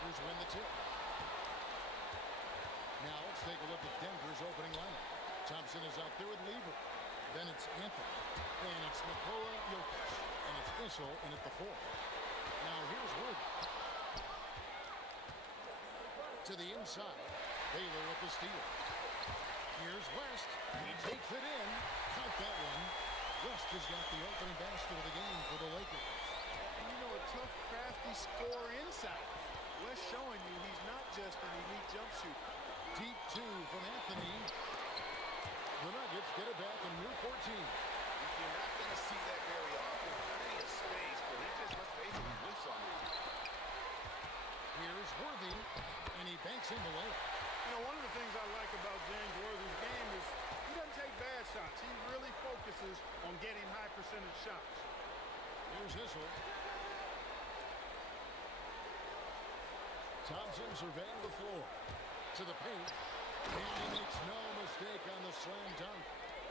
Lakers win the tip. Now let's take a look at Denver's opening lineup. Thompson is out there with Lever. Then it's Anthony. And it's Nikola Jokic. And it's Issel in at the 4. Now here's Worthy. To the inside. Baylor with the steal. Here's West. He takes it in. Count that one. West has got the opening basket of the game for the Lakers. And you know, a tough, crafty scorer inside. West showing you he's not just an elite jump shooter. Deep 2 from Anthony. The Nuggets get it back in near 14. You're not going to see that very often. Plenty of space, but he just, let's face it, he whiffs on it. Here's Worthy, and he banks in the layup. You know, one of the things I like about James Worthy's game is he doesn't take bad shots. He really focuses on getting high percentage shots. Here's Issel. Thompson surveying the floor. To the paint. And he makes no mistake on the slam dunk.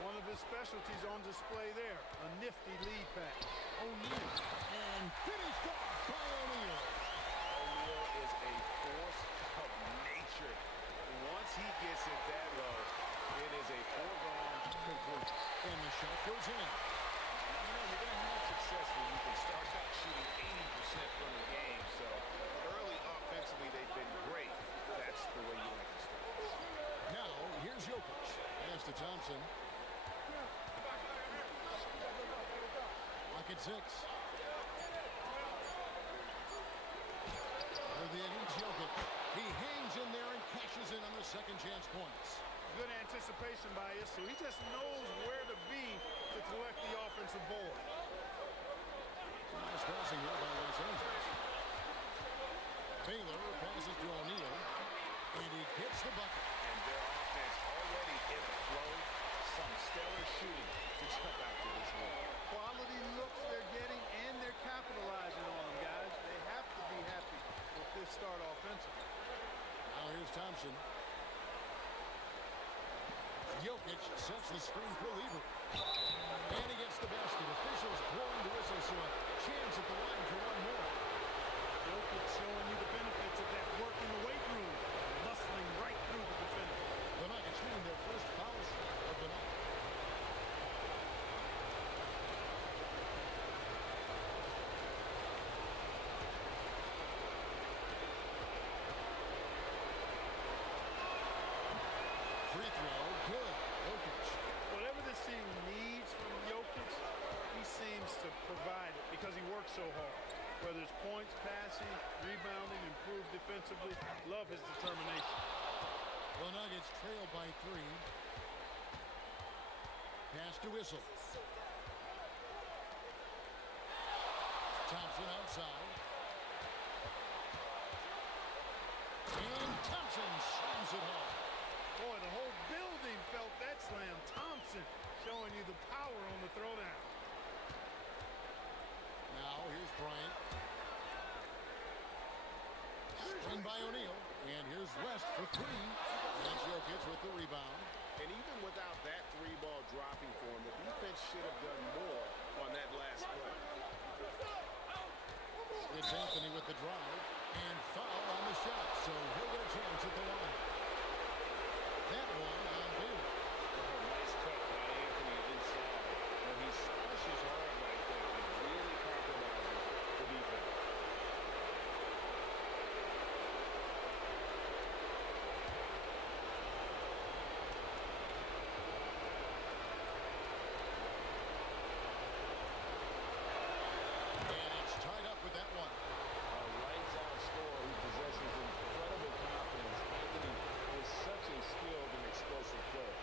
One of his specialties on display there. A nifty lead pass. O'Neal. And finished off by O'Neal. O'Neal is a force of nature. Once he gets it that low, it is a foregone conclusion. And the shot goes in. You know, you're going to have success when you can start out shooting 80% from the game. So early offensively, they've been great. That's the way you like to start. Now, here's Jokic. Pass to Thompson. Lock at 6. Worthy against Jokic. He hangs in there and cashes in on the second chance points. Good anticipation by Issel. He just knows where to be to collect the offensive board. Nice passing here by Los Angeles. Baylor passes to O'Neal, and he gets the bucket. And their offense already in a flow. Some stellar shooting to jump out to this one. Quality looks they're getting, and they're capitalizing on them, guys. They have to be happy with this start offensively. Now here's Thompson. Jokic sets the screen for Lever. And he gets the basket. Officials blowing the whistle, so a chance at the line for one more. Jokic showing you the benefits of that work in the weight room, muscling right through the defender. The Nuggets shooting their first foul shot of the night. Free throw, good. Jokic. Whatever this team needs from Jokic, he seems to provide it because he works so hard. Whether it's points, passing, rebounding, improved defensively, love his determination. The Nuggets trail by 3. Pass to Issel. Thompson outside. And Thompson slams it home. Boy, the whole building felt that slam. Thompson showing you the power on the throwdown. Now here's Bryant. Screen by O'Neal. And here's West for 3. And Jokic with the rebound. And even without that 3-ball dropping for him, the defense should have done more on that last play. It's Anthony with the drive. And foul on the shot. So he'll get a chance at the line. That one on Baylor. Nice cut by Anthony inside. When he slashes hard like that, it really compromises the defense. And it's tied up with that one. A lights-out scorer who possesses incredible confidence. Anthony is such a skilled and explosive player.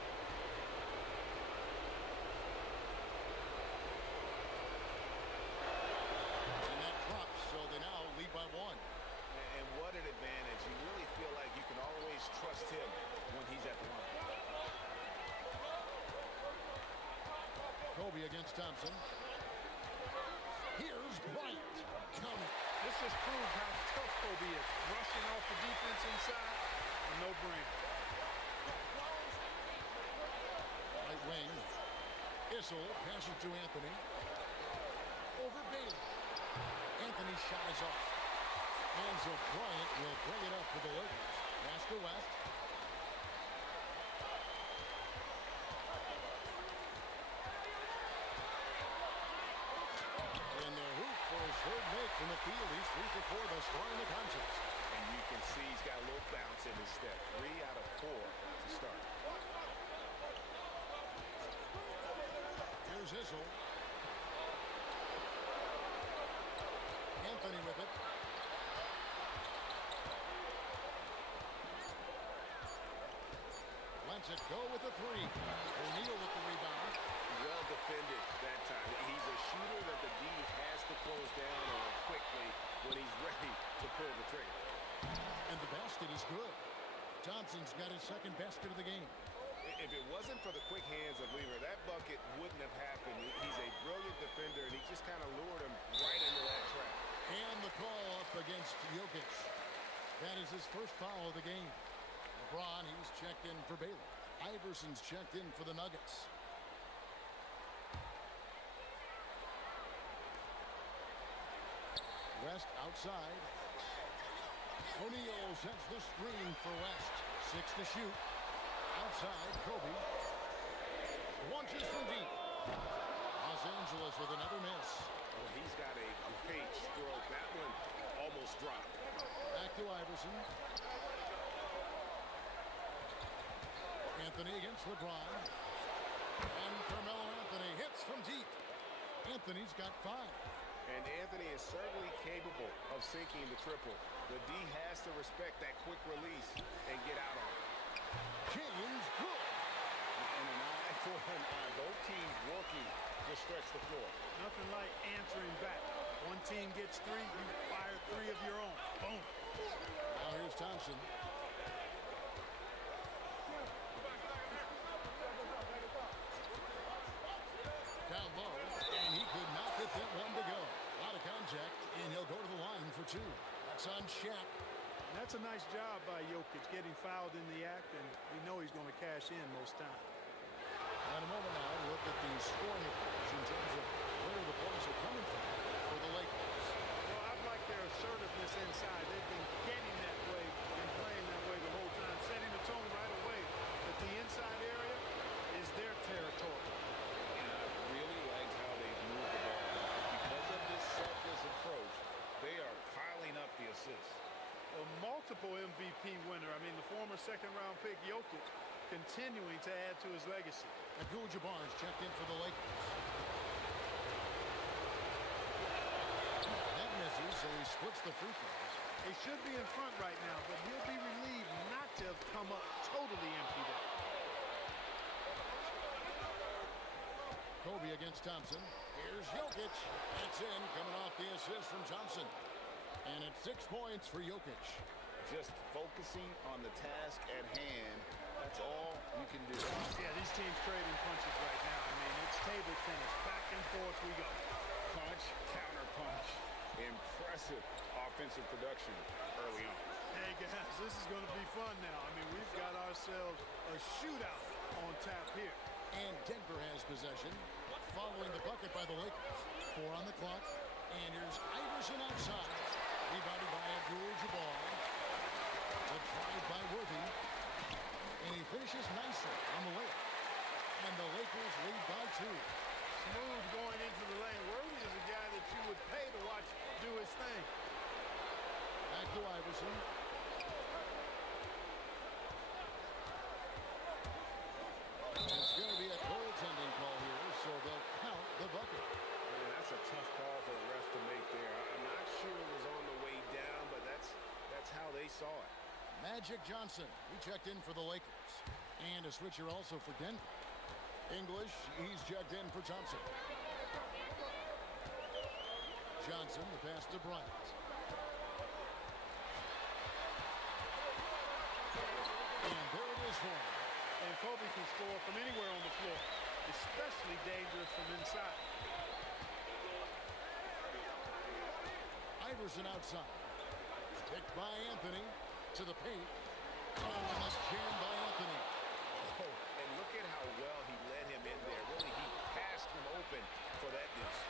And that drops, so they now lead by 1. And what an advantage. You really feel like you can always trust him when he's at the line. Kobe against Thompson. Here's Bryant. Count it. This just proves how tough Kobe is. Rushing off the defense inside, a no-brainer. Right wing. Issel passes to Anthony. Over Baylor. Anthony's shot is off. And so Bryant will bring it up for the Lakers. Pass to West. In their hoop for his third make from the field. He's 3 for 4 thus far in the contest. And you can see he's got a little bounce in his step. 3 out of 4 to start. Here's Issel. Anthony with it. Lets it go with the 3. O'Neal with the rebound. Well defended that time. He's a shooter that the D has to close down on quickly when he's ready to pull the trigger. And the basket is good. Johnson's got his second basket of the game. If it wasn't for the quick hands of Weaver, that bucket wouldn't have happened. He's a brilliant defender, and he just kind of lured him right into that trap. And the call up against Jokic. That is his first foul of the game. LeBron, he's checked in for Baylor. Iverson's checked in for the Nuggets. West outside. O'Neal sets the screen for West. 6 to shoot. Outside, Kobe. Launches from deep. Los Angeles with another miss. Well, he's got a great stroke. That one almost dropped. Back to Iverson. Anthony against LeBron. And Carmelo Anthony hits from deep. Anthony's got 5. And Anthony is certainly capable of sinking the triple. The D has to respect that quick release and get out on it. James good. And an eye for an eye. Both teams working to stretch the floor. Nothing like answering back. One team gets 3, you fire 3 of your own. Boom. Now here's Thompson. Down low, and he could not get that one to go. Out of contact, and he'll go to the line for 2. That's on Shaq. That's a nice job by Jokic getting fouled in the act, and we know he's going to cash in most times. In a moment now, look at the scoring approach in terms of where the points are coming from for the Lakers. Well, I've liked their assertiveness inside. They've been getting that way and playing that way the whole time, setting the tone right away. But the inside area is their territory. And I really liked how they moved the ball. Because of this selfless approach, they are piling up the assists. A multiple MVP winner. I mean, the former second-round pick, Jokic, continuing to add to his legacy. Abdul-Jabbar is checked in for the Lakers. That misses, so he splits the free throws. They should be in front right now, but he'll be relieved not to have come up totally empty there. Kobe against Thompson. Here's Jokic. That's in, coming off the assist from Thompson. And it's 6 points for Jokic. Just focusing on the task at hand, that's all you can do. Yeah, these teams trading punches right now. I mean, it's table tennis. Back and forth we go. Punch, counter punch. Impressive offensive production early on. Hey, guys, this is going to be fun now. I mean, we've got ourselves a shootout on tap here. And Denver has possession. Following the bucket by the Lakers. 4 on the clock. And here's Iverson outside. Rebounded by Abdul-Jabbar. The drive by Worthy. And he finishes nicely on the layup. And the Lakers lead by 2. Smooth going into the lane. Worthy is a guy that you would pay to watch do his thing. Back to Iverson. It's going to be a goaltending call here, so they'll count the bucket. Man, that's a tough call for the refs to make there. I'm not sure it was on the way down, but that's how they saw it. Magic Johnson, he checked in for the Lakers. And a switcher also for Denver. English, he's checked in for Thompson. Johnson, the pass to Bryant. And there it is for him. And Kobe can score from anywhere on the floor, especially dangerous from inside. Iverson outside. Picked by Anthony to the paint. Oh, and that's jammed by Anthony. Oh, and look at how well he led him in there. Really, he passed him open for that deuce.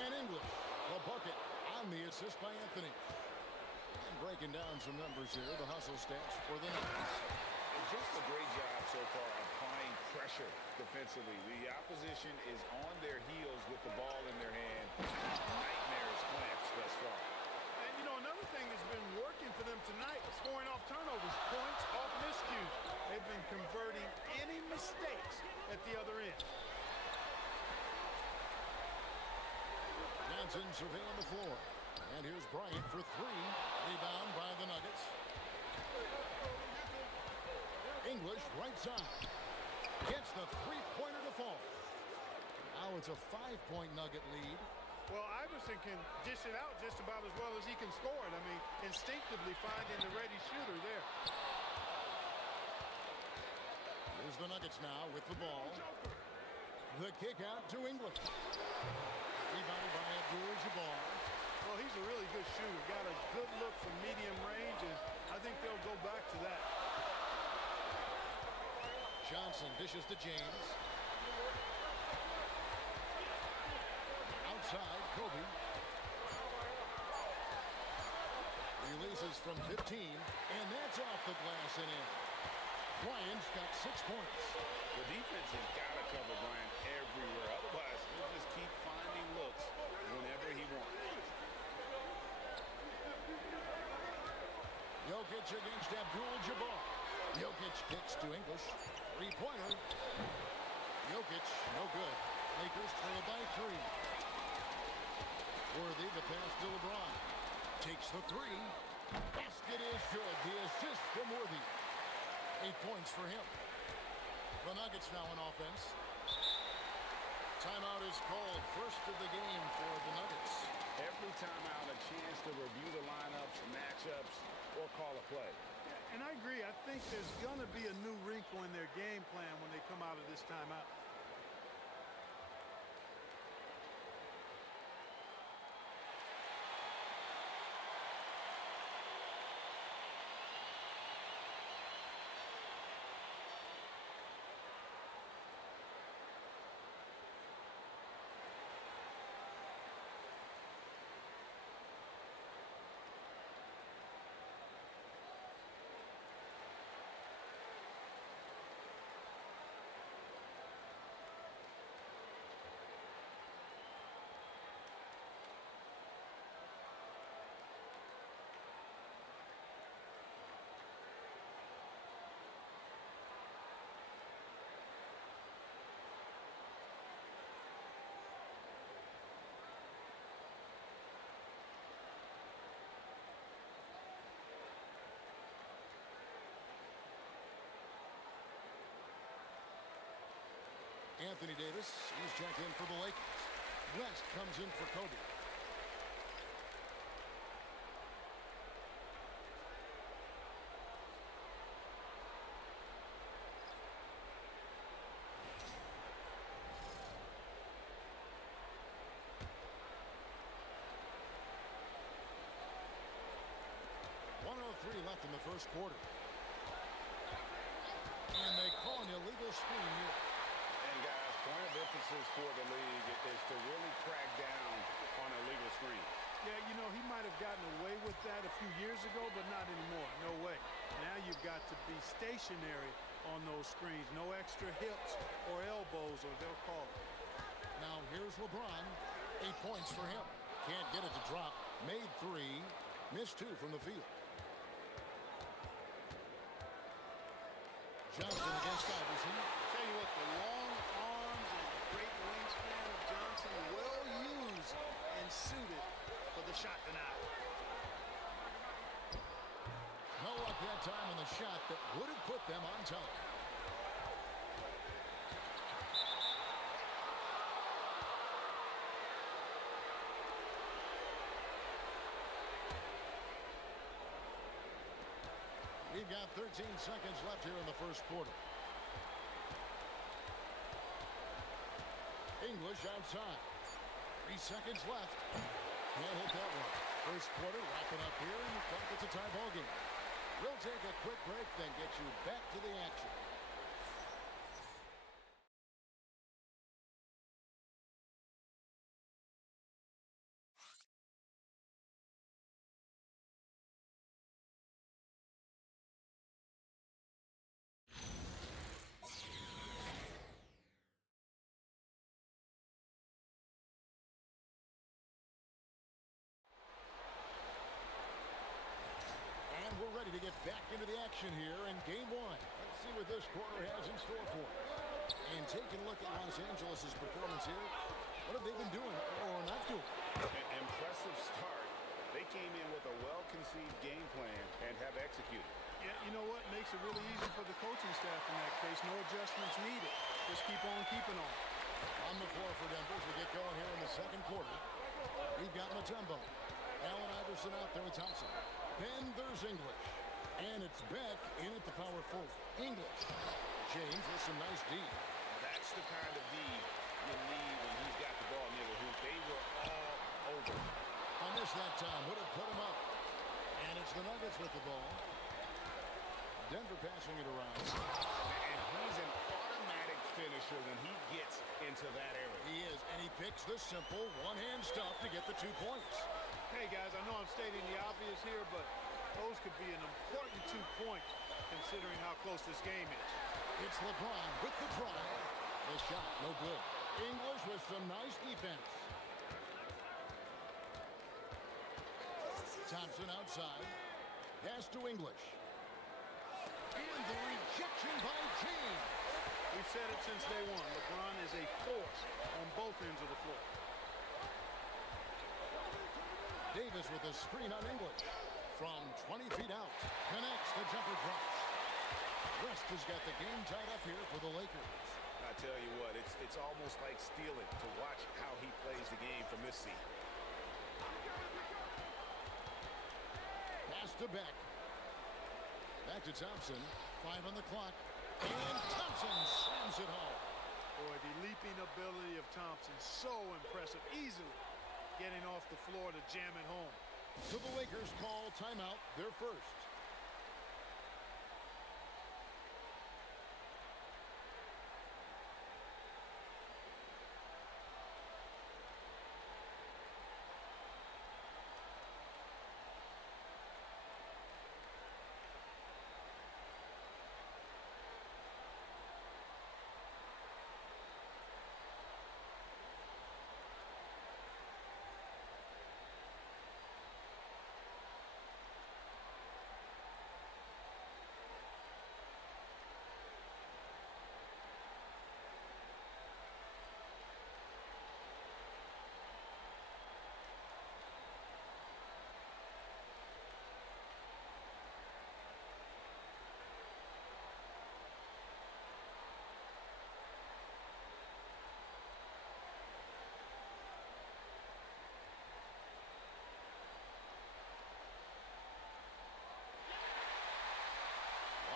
And English, the bucket, on the assist by Anthony. And breaking down some numbers here, the hustle stats for the Nuggets. Just a great job so far applying pressure defensively. The opposition is on their heels with the ball in their hand. Nightmares clamps thus far. And, you know, another thing that's been working for them tonight is scoring off turnovers, points off miscues. They've been converting any mistakes at the other end. Johnson surveying the floor. And here's Bryant for three. Rebound by the Nuggets. English right side. Gets the three-pointer to fall. Now it's a 5-point Nugget lead. Well, Iverson can dish it out just about as well as he can score it. I mean, instinctively finding the ready shooter there. Here's the Nuggets now with the ball. The kick out to English. Rebounded by Abdul-Jabbar. Well, he's a really good shooter. Got a good look from medium range, and I think they'll go back to that. Johnson dishes to James. Outside, Kobe. Releases from 15, and that's off the glass and in. Bryant's got 6 points. The defense has got to cover Bryant everywhere. Otherwise, he'll just keep finding looks whenever he wants. Jokic against Abdul-Jabbar. Jokic kicks to English. Three-pointer. Jokic, no good. Lakers trail by 3. Worthy the pass to LeBron. Takes the three. Basket is good. The assist from Worthy. 8 points for him. The Nuggets now on offense. Timeout is called. First of the game for the Nuggets. Every timeout, a chance to review the lineups, matchups, or call a play. And I agree. I think there's going to be a new wrinkle in their game plan when they come out of this timeout. Anthony Davis, he's checked in for the Lakers. West comes in for Kobe. .103 left in the first quarter. And they call an illegal screen here. And guys, point of emphasis for the league is to really crack down on illegal screens. Yeah, you know, he might have gotten away with that a few years ago, but not anymore. No way. Now you've got to be stationary on those screens. No extra hips or elbows, or they'll call it. Now here's LeBron. 8 points for him. Can't get it to drop. Made 3. Missed 2 from the field. Johnson against Iverson. Tell you what, the long arms and the great wingspan of Johnson, well used and suited for the shot denial. No luck that time on the shot that would have put them on top. We've got 13 seconds left here in the first quarter. English outside. 3 seconds left. Can't hit that one. First quarter wrapping up here, and it's a tie ball game. We'll take a quick break, then get you back to the action. action here in game one. Let's see what this quarter has in store for us. And taking a look at Los Angeles' performance here. What have they been doing or not doing? Impressive start. They came in with a well-conceived game plan and have executed. Yeah, you know what? Makes it really easy for the coaching staff in that case. No adjustments needed. Just keep on keeping on. On the floor for Denver as we get going here in the second quarter. We've got Mutombo. Allen Iverson out there with Thompson. Then there's English. And it's Beck in at the power forward. English. James with some nice D. That's the kind of D you need when he's got the ball near the hoop. They were all over. I missed that time. Would have put him up. And it's the Nuggets with the ball. Denver passing it around. And he's an automatic finisher when he gets into that area. He is, and he picks the simple one-hand stuff to get the 2 points. Hey, guys, I know I'm stating the obvious here, but those could be an important 2 points considering how close this game is. It's LeBron with the drive. The shot, no good. English with some nice defense. Thompson outside. Pass to English. And the rejection by James. We've said it since day one. LeBron is a force on both ends of the floor. Davis with a screen on English. From 20 feet out. Connects, the jumper drops. West has got the game tied up here for the Lakers. I tell you what, it's almost like stealing to watch how he plays the game from this seat. Pass to Beck. Back to Thompson. 5 on the clock. And Thompson slams it home. Boy, the leaping ability of Thompson, so impressive. Easily getting off the floor to jam it home. So the Lakers call timeout, their first.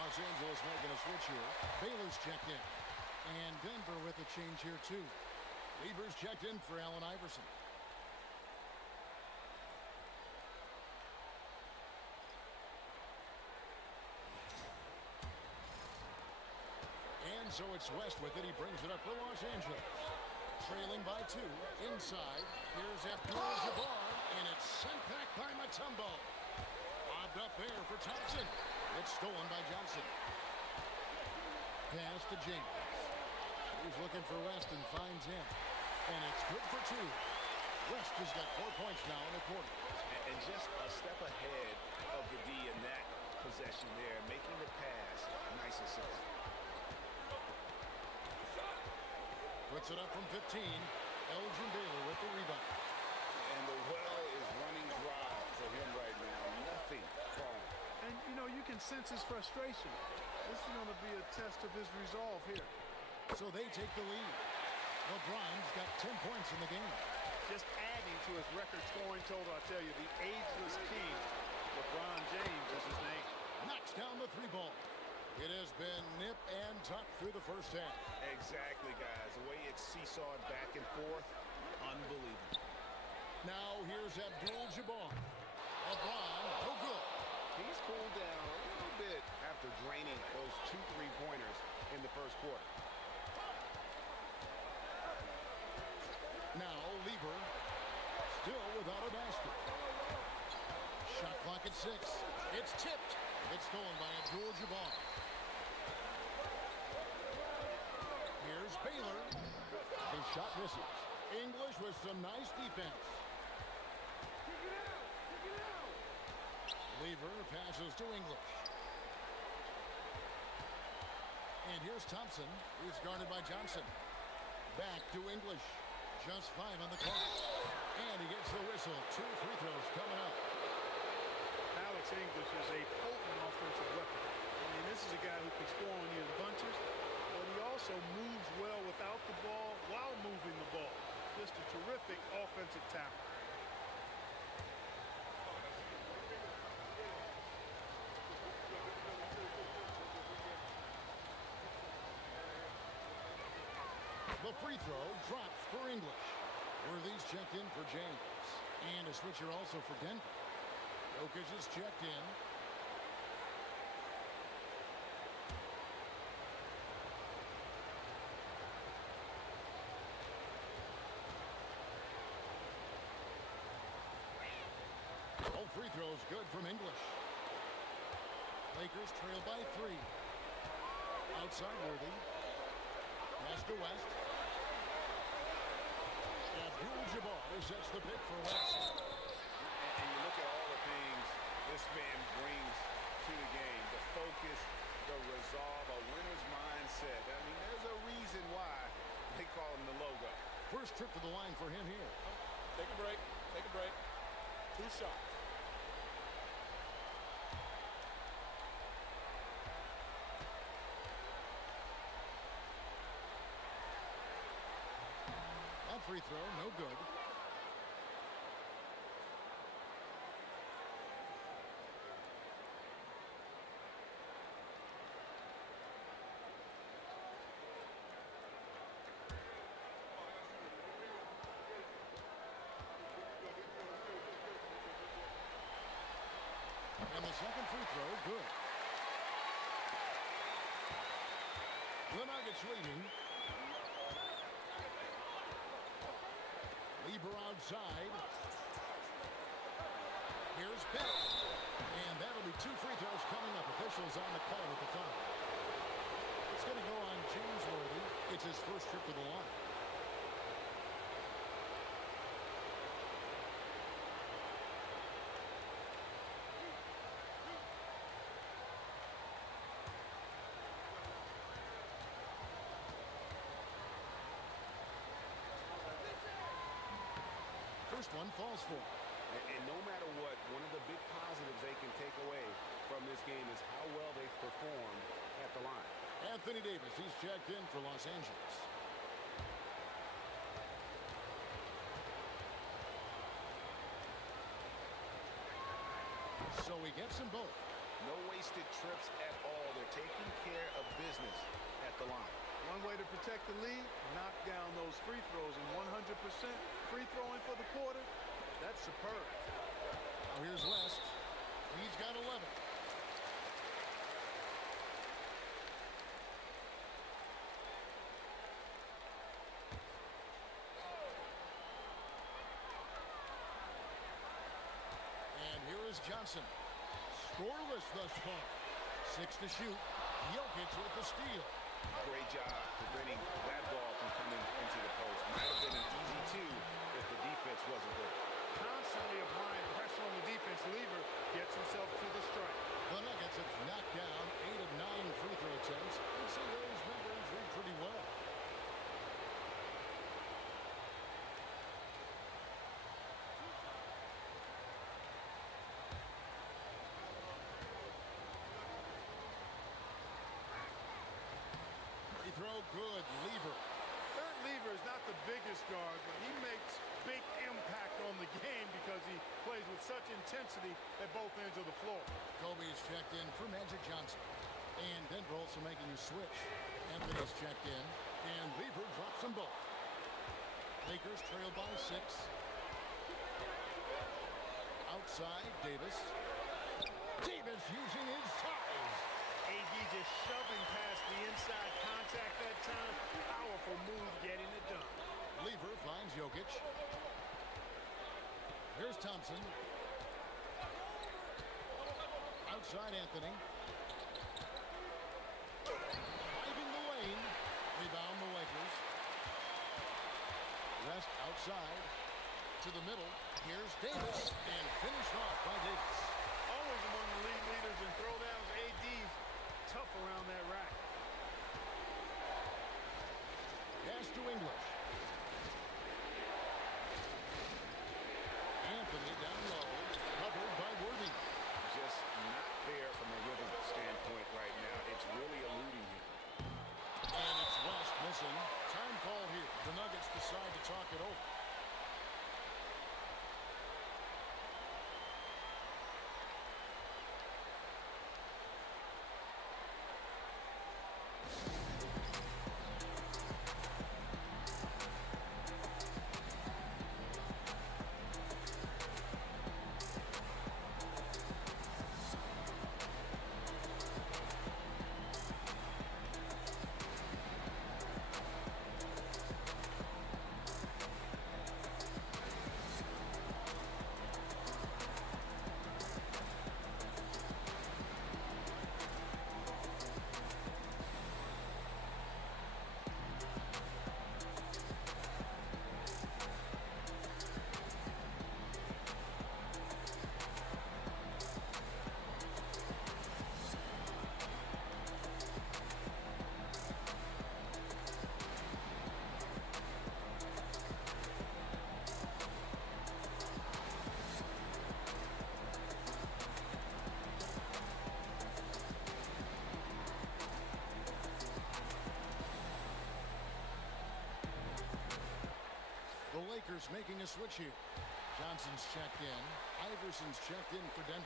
Los Angeles making a switch here. Baylor's checked in. And Denver with a change here too. Lever's checked in for Allen Iverson. And so it's West with it. He brings it up for Los Angeles. Trailing by 2. Inside. Here's Abdul-Jabbar. And it's sent back by Mutombo. Lobbed up there for Thompson. It's stolen by Johnson. Pass to James. He's looking for West and finds him. And it's good for 2. West has got 4 points now in the quarter. And just a step ahead of the D in that possession there, making the pass. Nice assist. Puts it up from 15. Elgin Baylor with the rebound. And the well is running dry for him right now. Nothing falling. And, you know, you can sense his frustration. This is going to be a test of his resolve here. So they take the lead. LeBron's got 10 points in the game. Just adding to his record scoring total, I tell you, the ageless king, LeBron James is his name. Knocks down the 3 ball. It has been nip and tuck through the first half. Exactly, guys. The way it's seesawed back and forth, unbelievable. Now here's Abdul-Jabbar. LeBron, no good. He's cooled down a little bit after draining those 2 3-pointers in the first quarter. Now Lever, still without a basket. Shot clock at 6. It's tipped. It's stolen by Abdul-Jabbar. Here's Baylor. His shot misses. English with some nice defense. Lever passes to English. And here's Thompson, who's guarded by Johnson. Back to English. Just 5 on the clock. And he gets the whistle. 2 free throws coming up. Alex English is a potent offensive weapon. I mean, this is a guy who can score on you in bunches, but he also moves well without the ball while moving the ball. Just a terrific offensive talent. The free throw drops for English. Worthy's checked in for James. And a switcher also for Denver. Jokic is checked in. All free throws good from English. Lakers trail by 3. Outside Worthy. Pass to West. Abdul-Jabbar sets the pick for West. And you look at all the things this man brings to the game. The focus, the resolve, a winner's mindset. I mean, there's a reason why they call him the logo. First trip to the line for him here. Take a break. Take a break. 2 shots. That free throw, no good. And the second free throw, good. The Nuggets leading. Lieber outside. Here's Pitt. And that'll be 2 free throws coming up. Officials on the call with the foul. It's going to go on James Worthy. It's his first trip to the line. First one falls for him. And no matter what, one of the big positives they can take away from this game is how well they perform at the line. Anthony Davis, he's checked in for Los Angeles. So he gets them both. No wasted trips at all. They're taking care of business at the line. One way to protect the lead, knock down those free throws, and 100% free throwing for the quarter, that's superb. Now here's West. He's got 11. And here is Johnson. Scoreless thus far. 6 to shoot. Jokic with the steal. Great job preventing that ball from coming into the post. Might have been an easy 2 if the defense wasn't there. Constantly applying pressure on the defense. Lever gets himself to the strike. The Nuggets have knocked down 8 of 9 free throw attempts. You see those numbers read pretty well. Free throw good. Lever. Kurt Lever is not the biggest guard, but he makes big impact on the game because he plays with such intensity at both ends of the floor. Kobe is checked in for Magic Johnson. And Denver also making a switch. Anthony's checked in. And Lever drops them both. Lakers trail by 6. Outside, Davis. Davis using his size. AD just shoving past the inside contact that time. Powerful move getting it done. Lever finds Jokic. Here's Thompson. Outside Anthony. Driving the lane. Rebound the Lakers. West outside. To the middle. Here's Davis. And finished off by Davis. Always among the league leaders in throwdowns. AD's tough around that rack. Pass to English. Anthony down low. Covered by Worthy. Just not there from a rhythm standpoint right now. It's really eluding him. And it's West missing. Time call here. The Nuggets decide to talk it over. The Lakers making a switch here. Johnson's checked in. Iverson's checked in for Denver.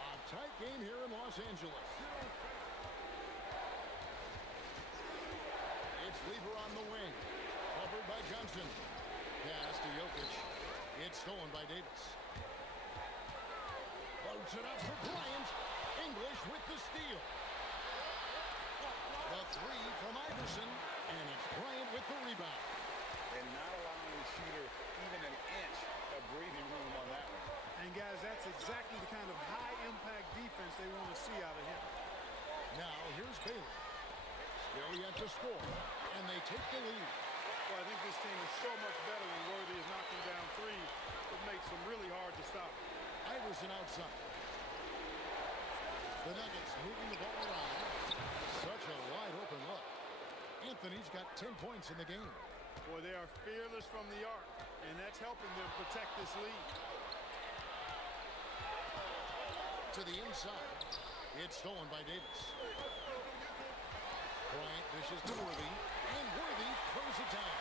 A tight game here in Los Angeles. It's Lever on the wing. Covered by Johnson. Pass to Jokic. It's stolen by Davis. Floats it up for Bryant. English with the steal. The three from Iverson. And it's Bryant with the rebound. And not allowing the shooter even an inch of breathing room on that one. And guys, that's exactly the kind of high-impact defense they want to see out of him. Now here's Baylor. Still yet to score. And they take the lead. Well, I think this team is so much better when Worthy is knocking down threes. It makes them really hard to stop. Iverson outside. The Nuggets moving the ball around. Such a wide open look. Anthony's got 10 points in the game. Boy, they are fearless from the arc, and that's helping them protect this lead. To the inside. It's stolen by Davis. Bryant dishes to Worthy, and Worthy throws it down.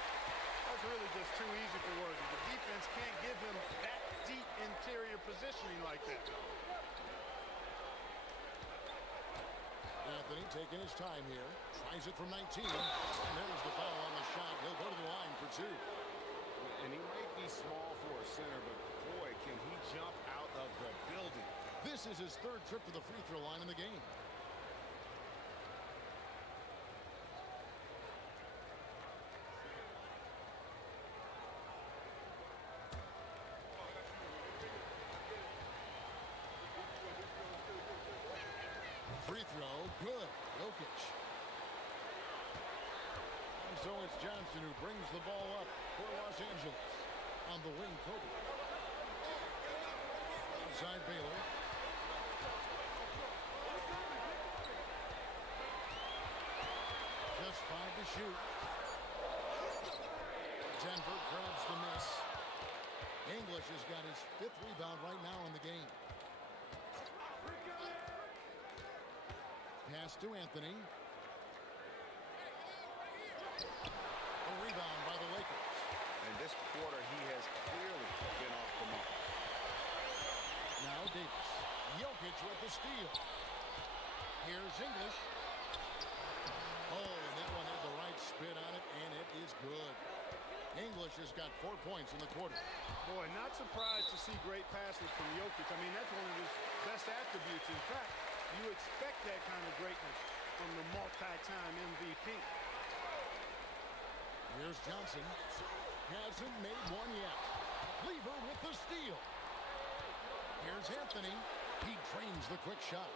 That's really just too easy for Worthy. The defense can't give him that deep interior positioning like that. Anthony taking his time here. Tries it from 19. And there's the foul on the shot. He'll go to the line for two. And he might be small for a center, but boy, can he jump out of the building. This is his third trip to the free throw line in the game. Free throw, good. Jokic. And so it's Johnson who brings the ball up for Los Angeles. On the wing, Kobe. Outside Baylor. Just 5 to shoot. Denver grabs the miss. English has got his 5th rebound right now in the game. Pass to Anthony. A rebound by the Lakers. And this quarter, he has clearly been off the mark. Now Davis. Jokic with the steal. Here's English. Oh, and that one had the right spin on it, and it is good. English has got 4 points in the quarter. Boy, not surprised to see great passes from Jokic. I mean, that's one of his best attributes. In fact, you expect that kind of greatness from the multi-time MVP. Here's Johnson. Hasn't made one yet. Lever with the steal. Here's Anthony. He drains the quick shot.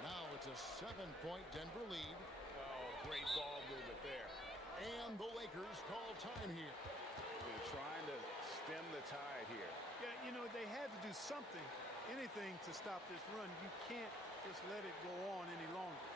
Now it's a 7-point Denver lead. Oh, great ball movement there. And the Lakers call time here. trying to stem the tide here. Yeah, you know, they had to do something, anything to stop this run. You can't just let it go on any longer.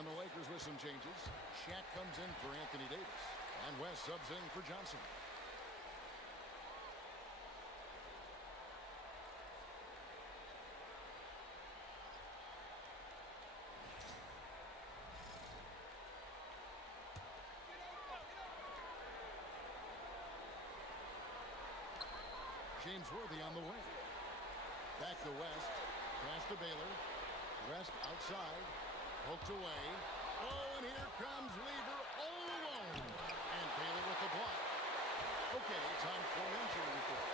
And the Lakers with some changes. Shaq comes in for Anthony Davis. And West subs in for Johnson. James Worthy on the wing. Back to West. Pass to Baylor. West outside. Poked away. Oh, and here comes Lever all alone. And Baylor with the block. Okay, time for an injury report.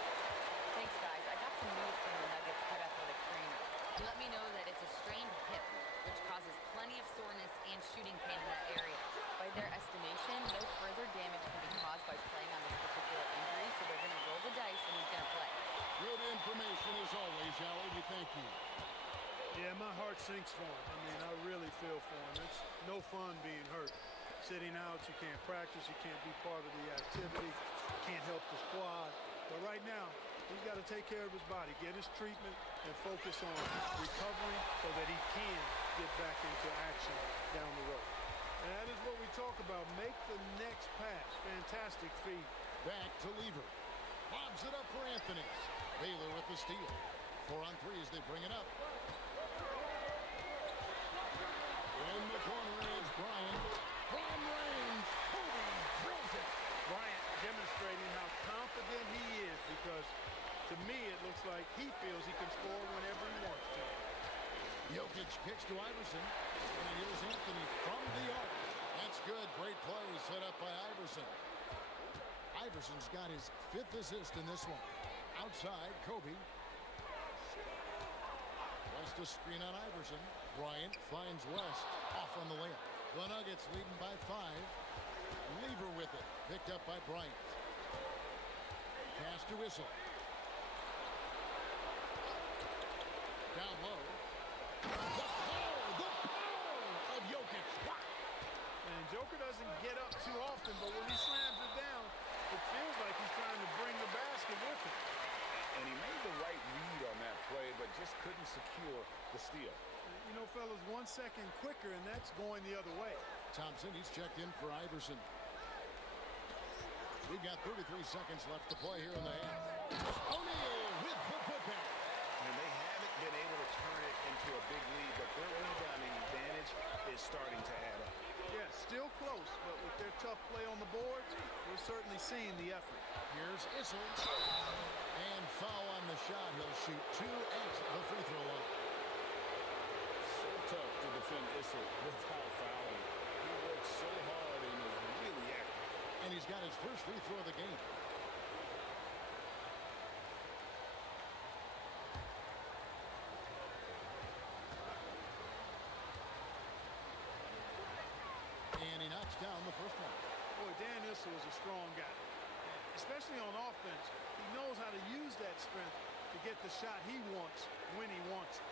Thanks, guys. I got some news from the Nuggets head athletic trainer. He let me know that it's a strained hip, which causes plenty of soreness and shooting pain in that area. By their estimation, no further damage can be caused by playing on this particular injury, so they're going to roll the dice and he's going to play. Good information as always, Allie. We thank you. Yeah, my heart sinks for him. I mean, I really feel for him. It's no fun being hurt. Sitting out, you can't practice, you can't be part of the activity, can't help the squad. But right now, he's got to take care of his body, get his treatment, and focus on recovering so that he can get back into action down the road. And that is what we talk about. Make the next pass. Fantastic feed. Back to Lever. Lobs it up for Anthony. Baylor with the steal. 4 on 3 as they bring it up. In the corner is Bryant. From range, Kobe drills it. Bryant demonstrating how confident he is because, to me, it looks like he feels he can score whenever he wants to. Jokic kicks to Iverson. And here's Anthony from the arc. That's good. Great play set up by Iverson. Iverson's got his 5th assist in this one. Outside, Kobe. West a screen on Iverson. Bryant finds West. Off on the layup. The Nuggets leading by 5. Lever with it. Picked up by Bryant. Pass to Whistle. Down low. The power of Jokic. And Joker doesn't get up too often, but when he slams it down, it feels like he's trying to bring the basket with him. And he made the right read on that play, but just couldn't secure the steal. You know, fellas, 1 second quicker, and that's going the other way. Thompson, he's checked in for Iverson. We've got 33 seconds left to play here in the half. O'Neal with the putback. And they haven't been able to turn it into a big lead, but their rebounding advantage is starting to add up. Yeah, still close, but with their tough play on the boards, we're certainly seeing the effort. Here's Issel. And foul on the shot. He'll shoot 2 at the free throw line. So tough to defend Issel without fouling. He works so hard and is really active. And he's got his first free throw of the game. And he knocks down the first one. Boy, Dan Issel is a strong guy, especially on offense. He knows how to use that strength to get the shot he wants when he wants it.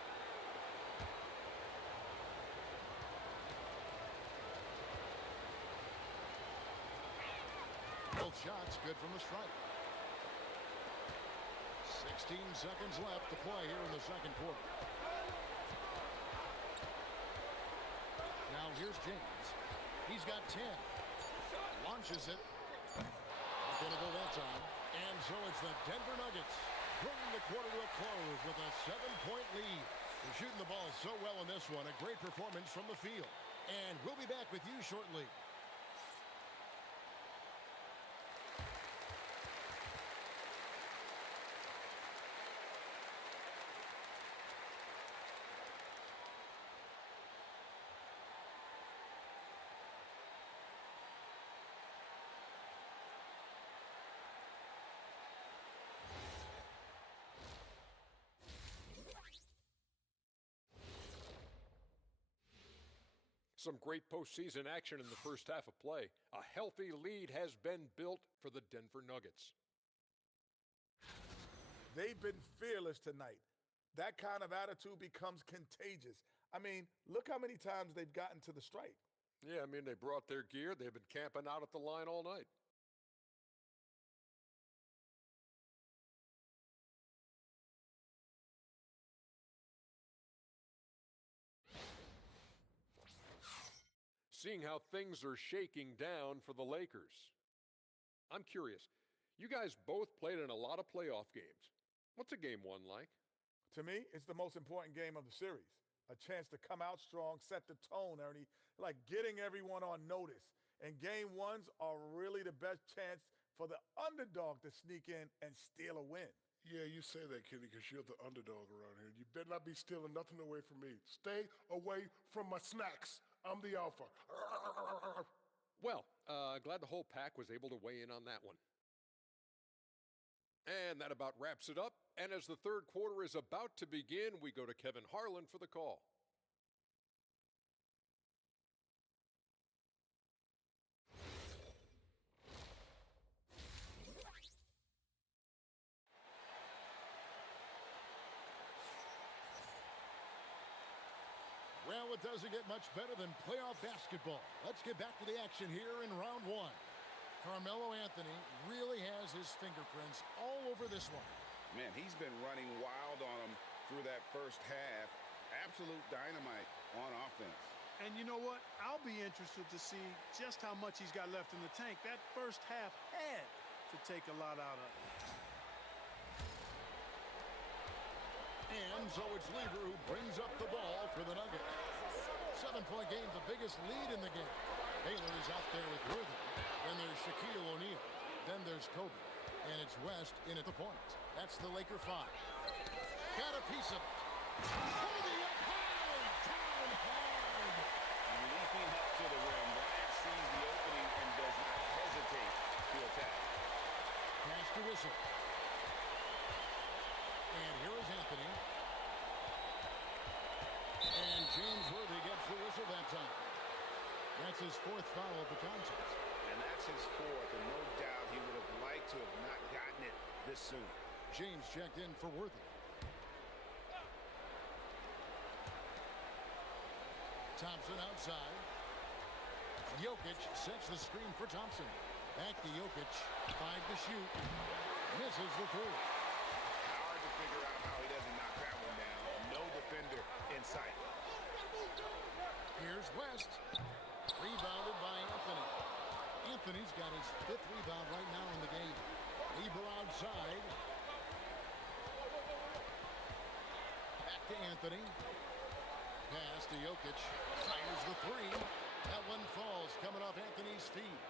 Both shots good from the strike. 16 seconds left to play here in the second quarter. Now here's James. He's got 10. Launches it. Not going to go that time. And so it's the Denver Nuggets bringing the quarter to a close with a 7-point lead. They're shooting the ball so well in this one. A great performance from the field. And we'll be back with you shortly. Some great postseason action in the first half of play. A healthy lead has been built for the Denver Nuggets. They've been fearless tonight. That kind of attitude becomes contagious. I mean, look how many times they've gotten to the stripe. Yeah, I mean, they brought their gear. They've been camping out at the line all night. Seeing how things are shaking down for the Lakers. I'm curious. You guys both played in a lot of playoff games. What's a game one like? To me, it's the most important game of the series. A chance to come out strong, set the tone, Ernie, like getting everyone on notice. And game ones are really the best chance for the underdog to sneak in and steal a win. Yeah, you say that, Kenny, because you're the underdog around here. You better not be stealing nothing away from me. Stay away from my snacks. I'm the alpha. Well, glad the whole pack was able to weigh in on that one. And that about wraps it up. And as the third quarter is about to begin, we go to Kevin Harlan for the call. Well, it doesn't get much better than playoff basketball. Let's get back to the action here in round one. Carmelo Anthony really has his fingerprints all over this one. Man, he's been running wild on him through that first half. Absolute dynamite on offense. And you know what? I'll be interested to see just how much he's got left in the tank. That first half had to take a lot out of it. And so it's Lever who brings up the ball for the Nuggets. 7-point game, the biggest lead in the game. Baylor is out there with Worthy. Then there's Shaquille O'Neal. Then there's Kobe. And it's West in at the point. That's the Laker 5. Got a piece of it. Holding up high. Down hard. Leaping up to the rim. Bryant sees the opening and does not hesitate to attack. Pass to Whistle. And here is Anthony. And James Worthy gets the whistle that time. That's his fourth foul of the contest. And that's his fourth, and no doubt he would have liked to have not gotten it this soon. James checked in for Worthy. Thompson outside. Jokic sets the screen for Thompson. Back to Jokic. 5 to shoot. Misses the three. Hard to figure out how he doesn't knock that one down. No defender in sight. Here's West. Rebounded by Anthony. Anthony's got his 5th rebound right now in the game. Lever outside. Back to Anthony. Pass to Jokic. Fires the three. That one falls coming off Anthony's feet.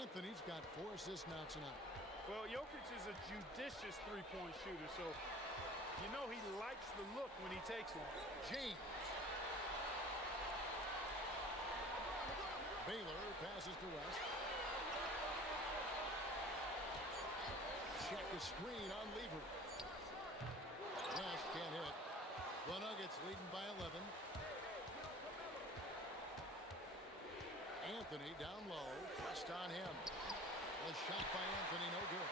Anthony's got 4 assists now tonight. Well, Jokic is a judicious three-point shooter, so you know he likes the look when he takes one. James. Baylor passes to West. Check the screen on Lever. West can't hit. The Nuggets leading by 11. Anthony down low. Pressed on him. A shot by Anthony, no good.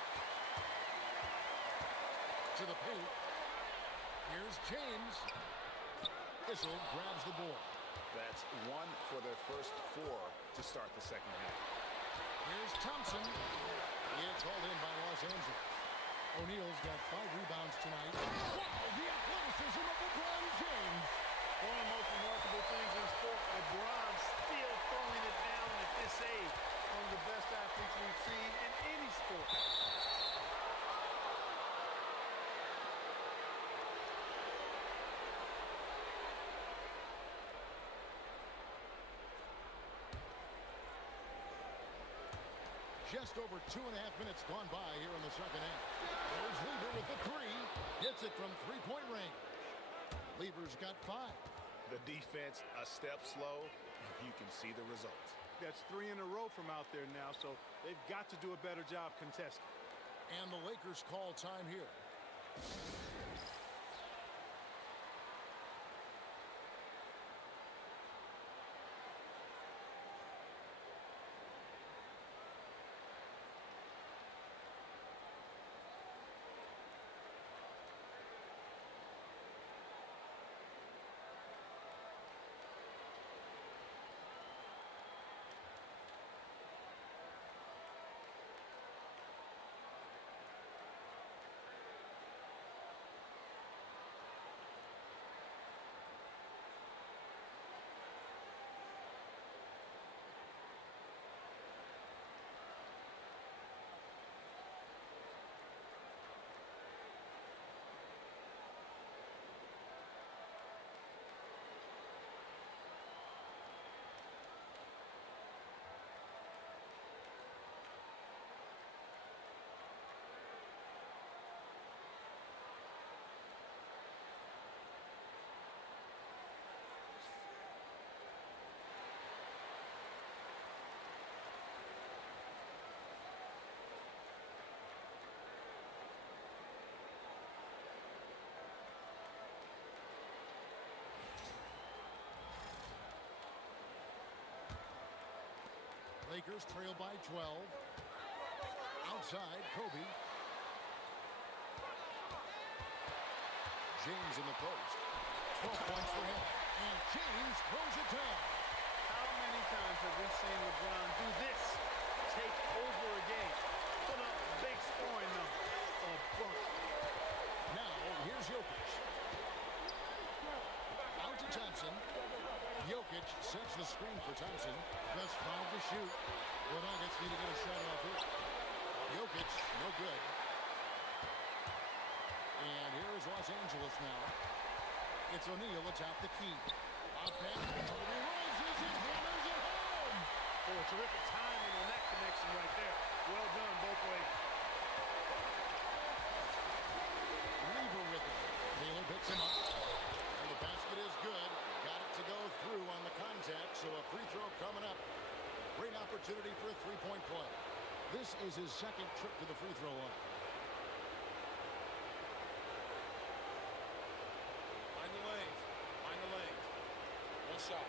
To the paint. Here's James. Issel grabs the board. That's 1 for their first 4 to start the second half. Here's Thompson. It's hauled in by Los Angeles. O'Neal's got 5 rebounds tonight. Wow, the athleticism of LeBron James. One of the most remarkable things in sport, LeBron still throwing slowing it down at this age. One of the best athletes we've seen in any sport. Just over 2.5 minutes gone by here in the second half. There's Lever with the three. Hits it from three-point range. Lever's got 5. The defense a step slow, and you can see the results. That's 3 in a row from out there now, so they've got to do a better job contesting. And the Lakers call time here. Lakers trail by 12. Outside, Kobe. James in the post. 12 points for him. And James throws it down. How many times have we seen LeBron do this? Take over a game. Put up big scoring numbers. A bunch. Now, here's Jokic. Out to Thompson. Jokic sets the screen for Thompson. Just 5 to shoot. The Nuggets need to get a shot off here. Jokic, no good. And here is Los Angeles now. It's O'Neal atop the key. Up and Kobe rises and hammers it home. Oh, terrific timing on that connection right there. Well done both ways. Lever with it. Taylor picks him up. And the basket is good. Got it to go through on the contact, so a free throw coming up. Great opportunity for a three-point play. This is his second trip to the free throw line. Mind the lanes. Mind the lanes. One shot.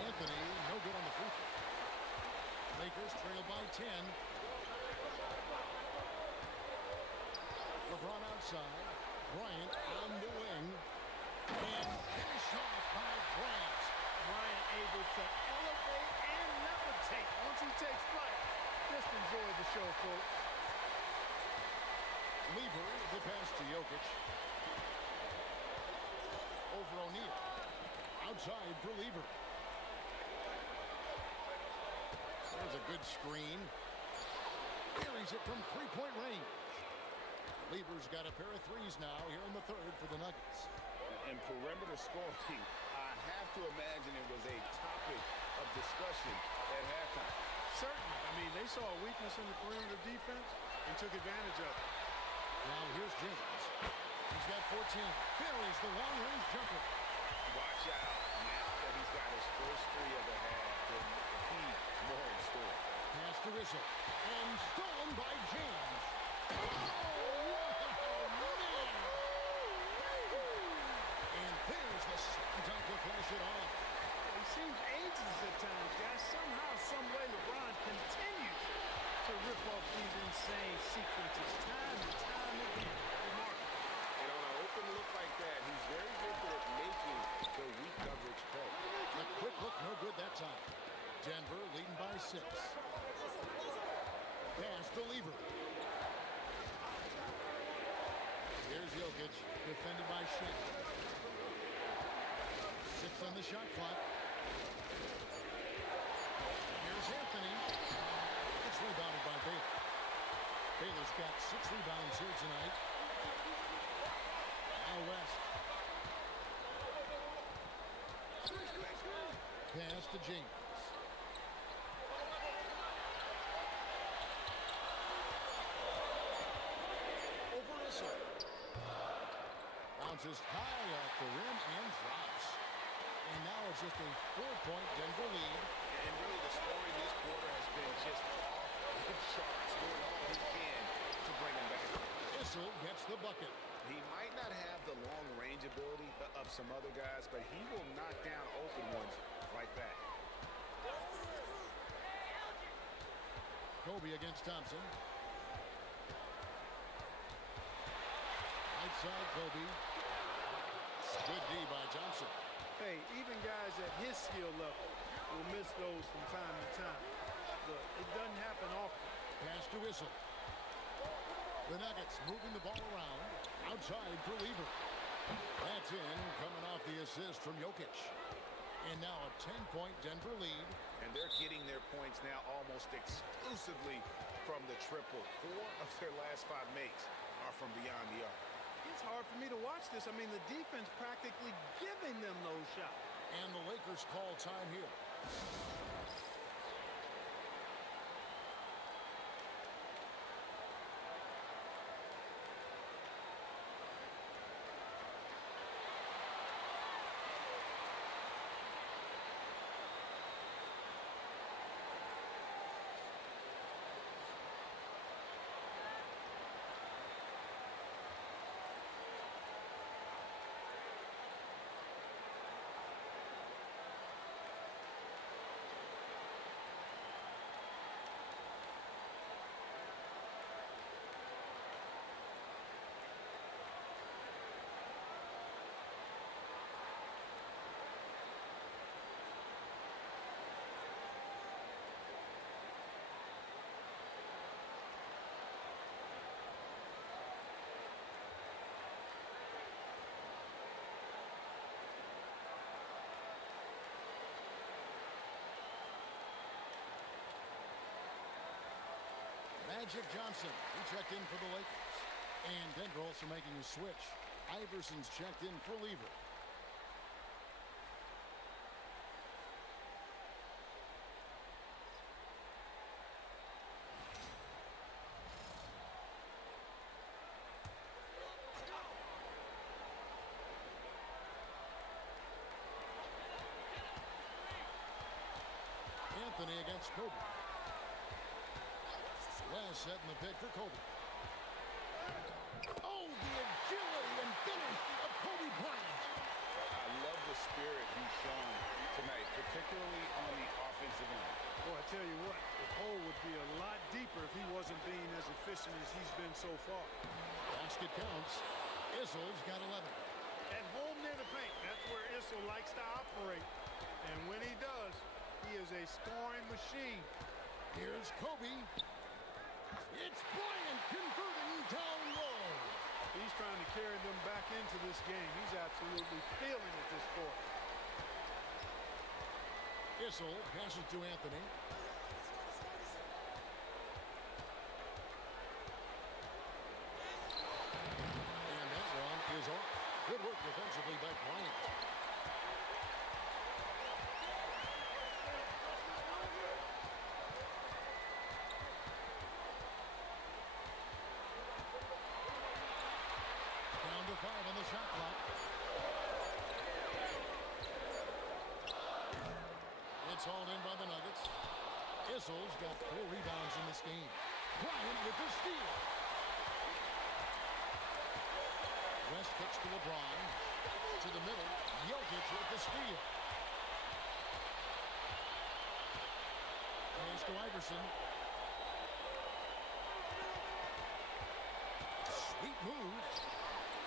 Anthony, no good on the free throw. Lakers trail by 10. LeBron outside. Bryant on the wing. And finished off by Bryant. Bryant able to elevate and levitate once he takes flight. Just enjoy the show, folks. Lever, the pass to Jokic. Over O'Neal. Outside for Lever. There's a good screen. Carries it from three-point range. Lever's got a pair of threes now here in the third for the Nuggets. And perimeter scoring, I have to imagine it was a topic of discussion at halftime. Certainly. I mean, they saw a weakness in the perimeter defense and took advantage of it. Now here's James. He's got 14. Buries the long-range jumper. Watch out. Now that he's got his first 3 of the half, there might be more in store. Pass to Russell. And stolen by James. Oh, man! And there's the slam dunk to finish it off. He seems ageless at times, guys. Somehow, some way, LeBron continues to rip off these insane sequences time and time again. Remarkable. And on an open look like that, he's very good at making the weak coverage pay. A quick look, no good that time. Denver leading by 6. Pass to Lever. Here's Jokic, defended by Shaq. 6 on the shot clock. Here's Anthony. It's rebounded by Baylor. Baylor's got 6 rebounds here tonight. Now West. Pass to James. Over Issel. Bounces high off the rim and drops. And now it's just a 4-point Denver lead. And really the story this quarter has been just off the charts, doing all he can to bring him back. Issel gets the bucket. He might not have the long-range ability of some other guys, but he will knock down open ones like that. Kobe against Thompson. Right side, Kobe. Good D by Johnson. Hey, even guys at his skill level will miss those from time to time. But it doesn't happen often. Pass to Issel. The Nuggets moving the ball around. Outside for Lever. That's in, coming off the assist from Jokic. And now a 10-point Denver lead. And they're getting their points now almost exclusively from the triple. 4 of their last 5 makes are from beyond the arc. It's hard for me to watch this. I mean, the defense practically giving them those shots. And the Lakers call time here. Magic Johnson, he checked in for the Lakers. And Denver also making a switch. Iverson's checked in for Lever. Anthony against Kobe. West setting the pick for Kobe. Oh, the agility and finish of Kobe Bryant. I love the spirit he's shown tonight, particularly on the offensive end. Boy, I tell you what, the hole would be a lot deeper if he wasn't being as efficient as he's been so far. Basket counts. Issel's got 11. At home near the paint, that's where Issel likes to operate. And when he does, he is a scoring machine. Here's Kobe. It's Bryant converting down low. He's trying to carry them back into this game. He's absolutely feeling it this quarter. Issel passes to Anthony. And that one is off. Good work defensively by Bryant. Down to 5 on the shot clock. It's hauled in by the Nuggets. Issel's got 4 rebounds in this game. Bryant with the steal. West kicks to LeBron. To the middle. Jokic with the steal. Pass to Iverson. Sweet move.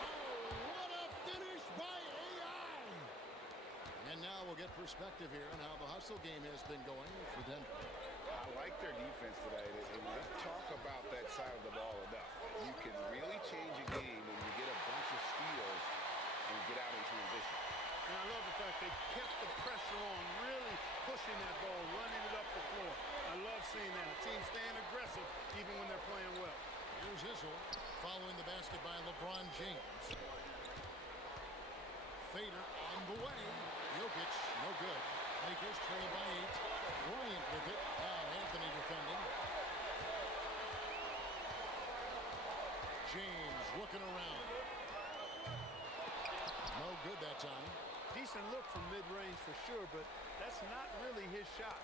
Oh, what a finish by AI. And now we'll get perspective here on how the hustle game has been going for Denver. I like their defense today. And we don't talk about that side of the ball enough. You can really change a game when you get a bunch of steals and get out in transition. And I love the fact they kept the pressure on, really pushing that ball, running it up the floor. I love seeing that. A team staying aggressive even when they're playing well. Here's Issel following the basket by LeBron James. Fader on the way. Jokic, no good. Lakers trail by 8. Bryant with it. Now Anthony defending. James looking around. No good that time. Decent look from mid-range for sure, but that's not really his shot.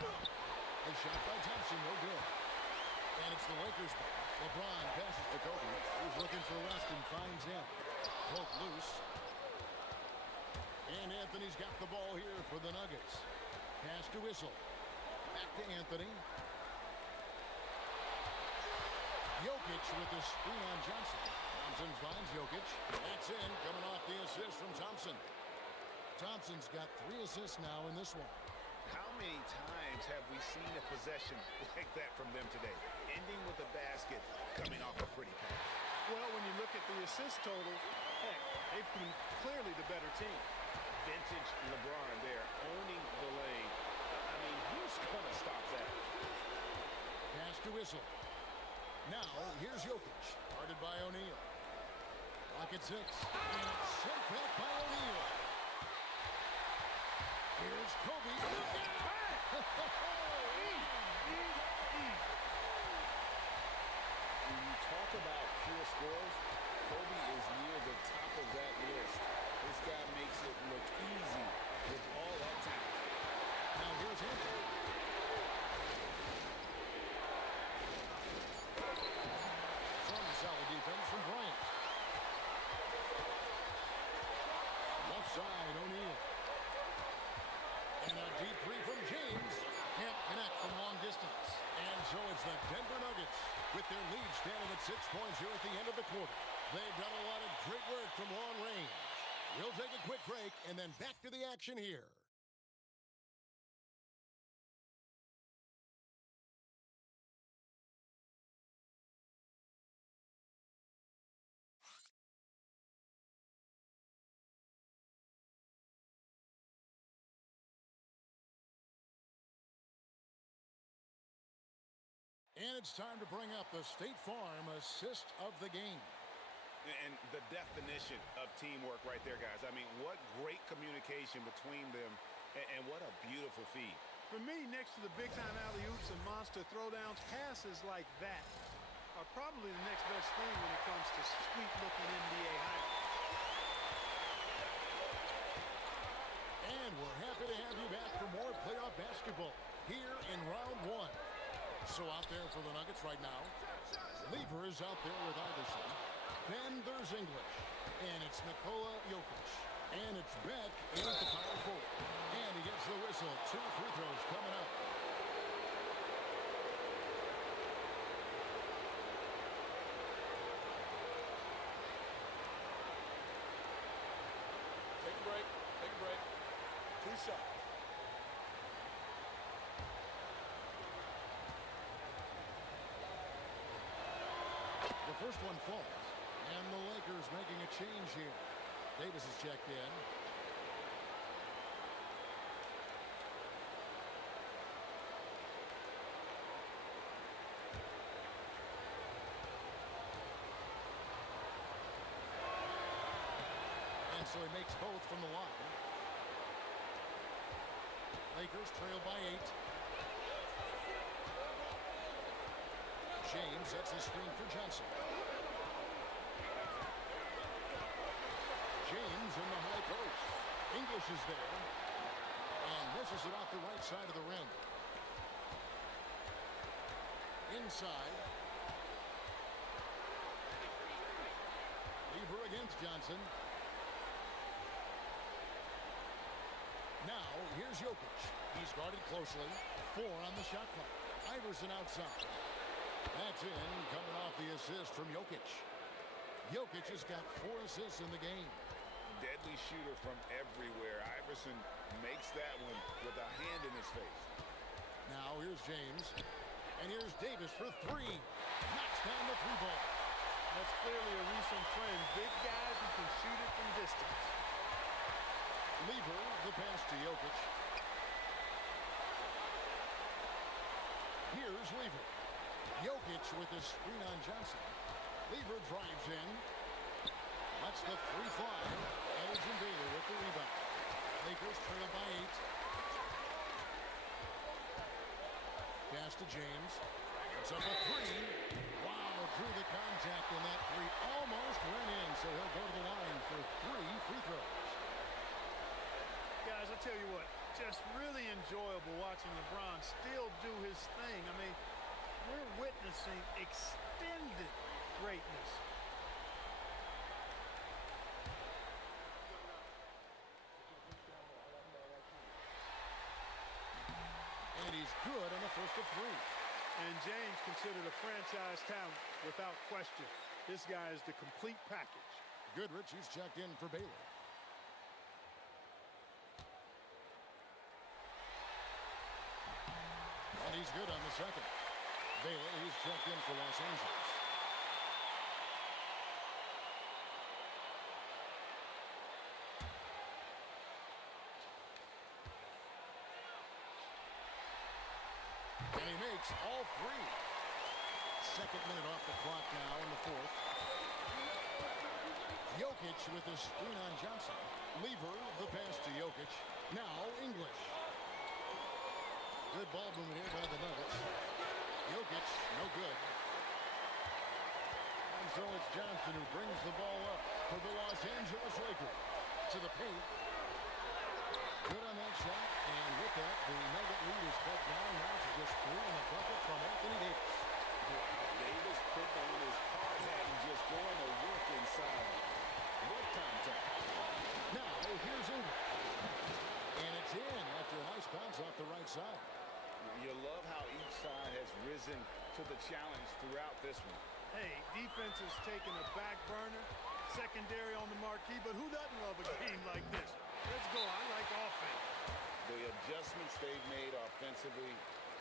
A shot by Thompson, no good. And it's the Lakers ball. LeBron passes to Kobe, who's looking for rest and finds him. Poke loose. And Anthony's got the ball here for the Nuggets. Pass to Issel. Back to Anthony. Jokic with the screen on Johnson. Thompson finds Jokic. That's in, coming off the assist from Thompson. Thompson's got 3 assists now in this one. How many times have we seen a possession like that from them today? Ending with a basket, coming off a pretty pass. Well, when you look at the assist totals, heck, they've been clearly the better team. Vintage LeBron there, owning the lane. I mean, who's going to stop that? Pass to Issel. Now, here's Jokic, guarded by O'Neal. Clock at 6, and it's sent back by O'Neal. Here's Kobe. Look out! When you talk about pure scores, Kobe is near the top of that list. This guy makes it look easy with all that talent. Now here's Anthony. Some solid defense from Bryant. Left side, O'Neal. And a deep three from James. Can't connect from long distance. And so it's the Denver Nuggets with their lead standing at 6 points here at the end of the quarter. They've done a lot of great work from long range. We'll take a quick break and then back to the action here. And it's time to bring up the State Farm assist of the game. And the definition of teamwork right there, guys. I mean, what great communication between them, and what a beautiful feed. For me, next to the big-time alley-oops and monster throwdowns, passes like that are probably the next best thing when it comes to sweet-looking NBA highlights. And we're happy to have you back for more playoff basketball here in round 1. So out there for the Nuggets right now, Lever is out there with Iverson. Then there's English, and it's Nikola Jokic. And it's Beck in at the power forward. And he gets the whistle. 2 free throws coming up. Take a break. Take a break. 2 shots. The first one falls, and the Lakers making a change here. Davis is checked in. And so he makes both from the line. Lakers trail by 8. James sets the screen for Johnson. James in the high post. English is there. And misses it off the right side of the rim. Inside. Lever against Johnson. Now, here's Jokic. He's guarded closely. 4 on the shot clock. Iverson outside. That's in, coming off the assist from Jokic. Jokic has got 4 assists in the game. Deadly shooter from everywhere. Iverson makes that one with a hand in his face. Now here's James. And here's Davis for three. Knocks down the three ball. That's clearly a recent trend. Big guys who can shoot it from distance. Lever, the pass to Jokic. Here's Lever. Jokic with the screen on Johnson. Lever drives in. Lets the three fly. Elgin Baylor with the rebound. Lakers trail by 8. Pass to James. It's up a three. Wow, through the contact, and that three almost went in, so he'll go to the line for 3 free throws. Guys, I'll tell you what, just really enjoyable watching LeBron still do his thing. I mean, we're witnessing extended greatness. And he's good on the first of 3. And James considered a franchise talent without question. This guy is the complete package. Goodrich, he's checked in for Baylor. And he's good on the second. Baylor, he's checked in for Los Angeles. And he makes all 3. Second minute off the clock now in the fourth. Jokic with the screen on Johnson. Lever, the pass to Jokic. Now English. Good ball movement here by the Nuggets. Jokic, no good. And so it's Johnson who brings the ball up for the Los Angeles Lakers. To the paint. Good on that shot, and with that, the Nugget lead is cut down now to just 3 in the bucket from Anthony Davis. Davis put on his hard hat and just going to work inside. What contact. Now, here's English. And it's in after a nice bounce off the right side. You love how each side has risen to the challenge throughout this one. Hey, defense is taking a back burner, secondary on the marquee, but who doesn't love a game like this? Let's go. I like offense. The adjustments they've made offensively,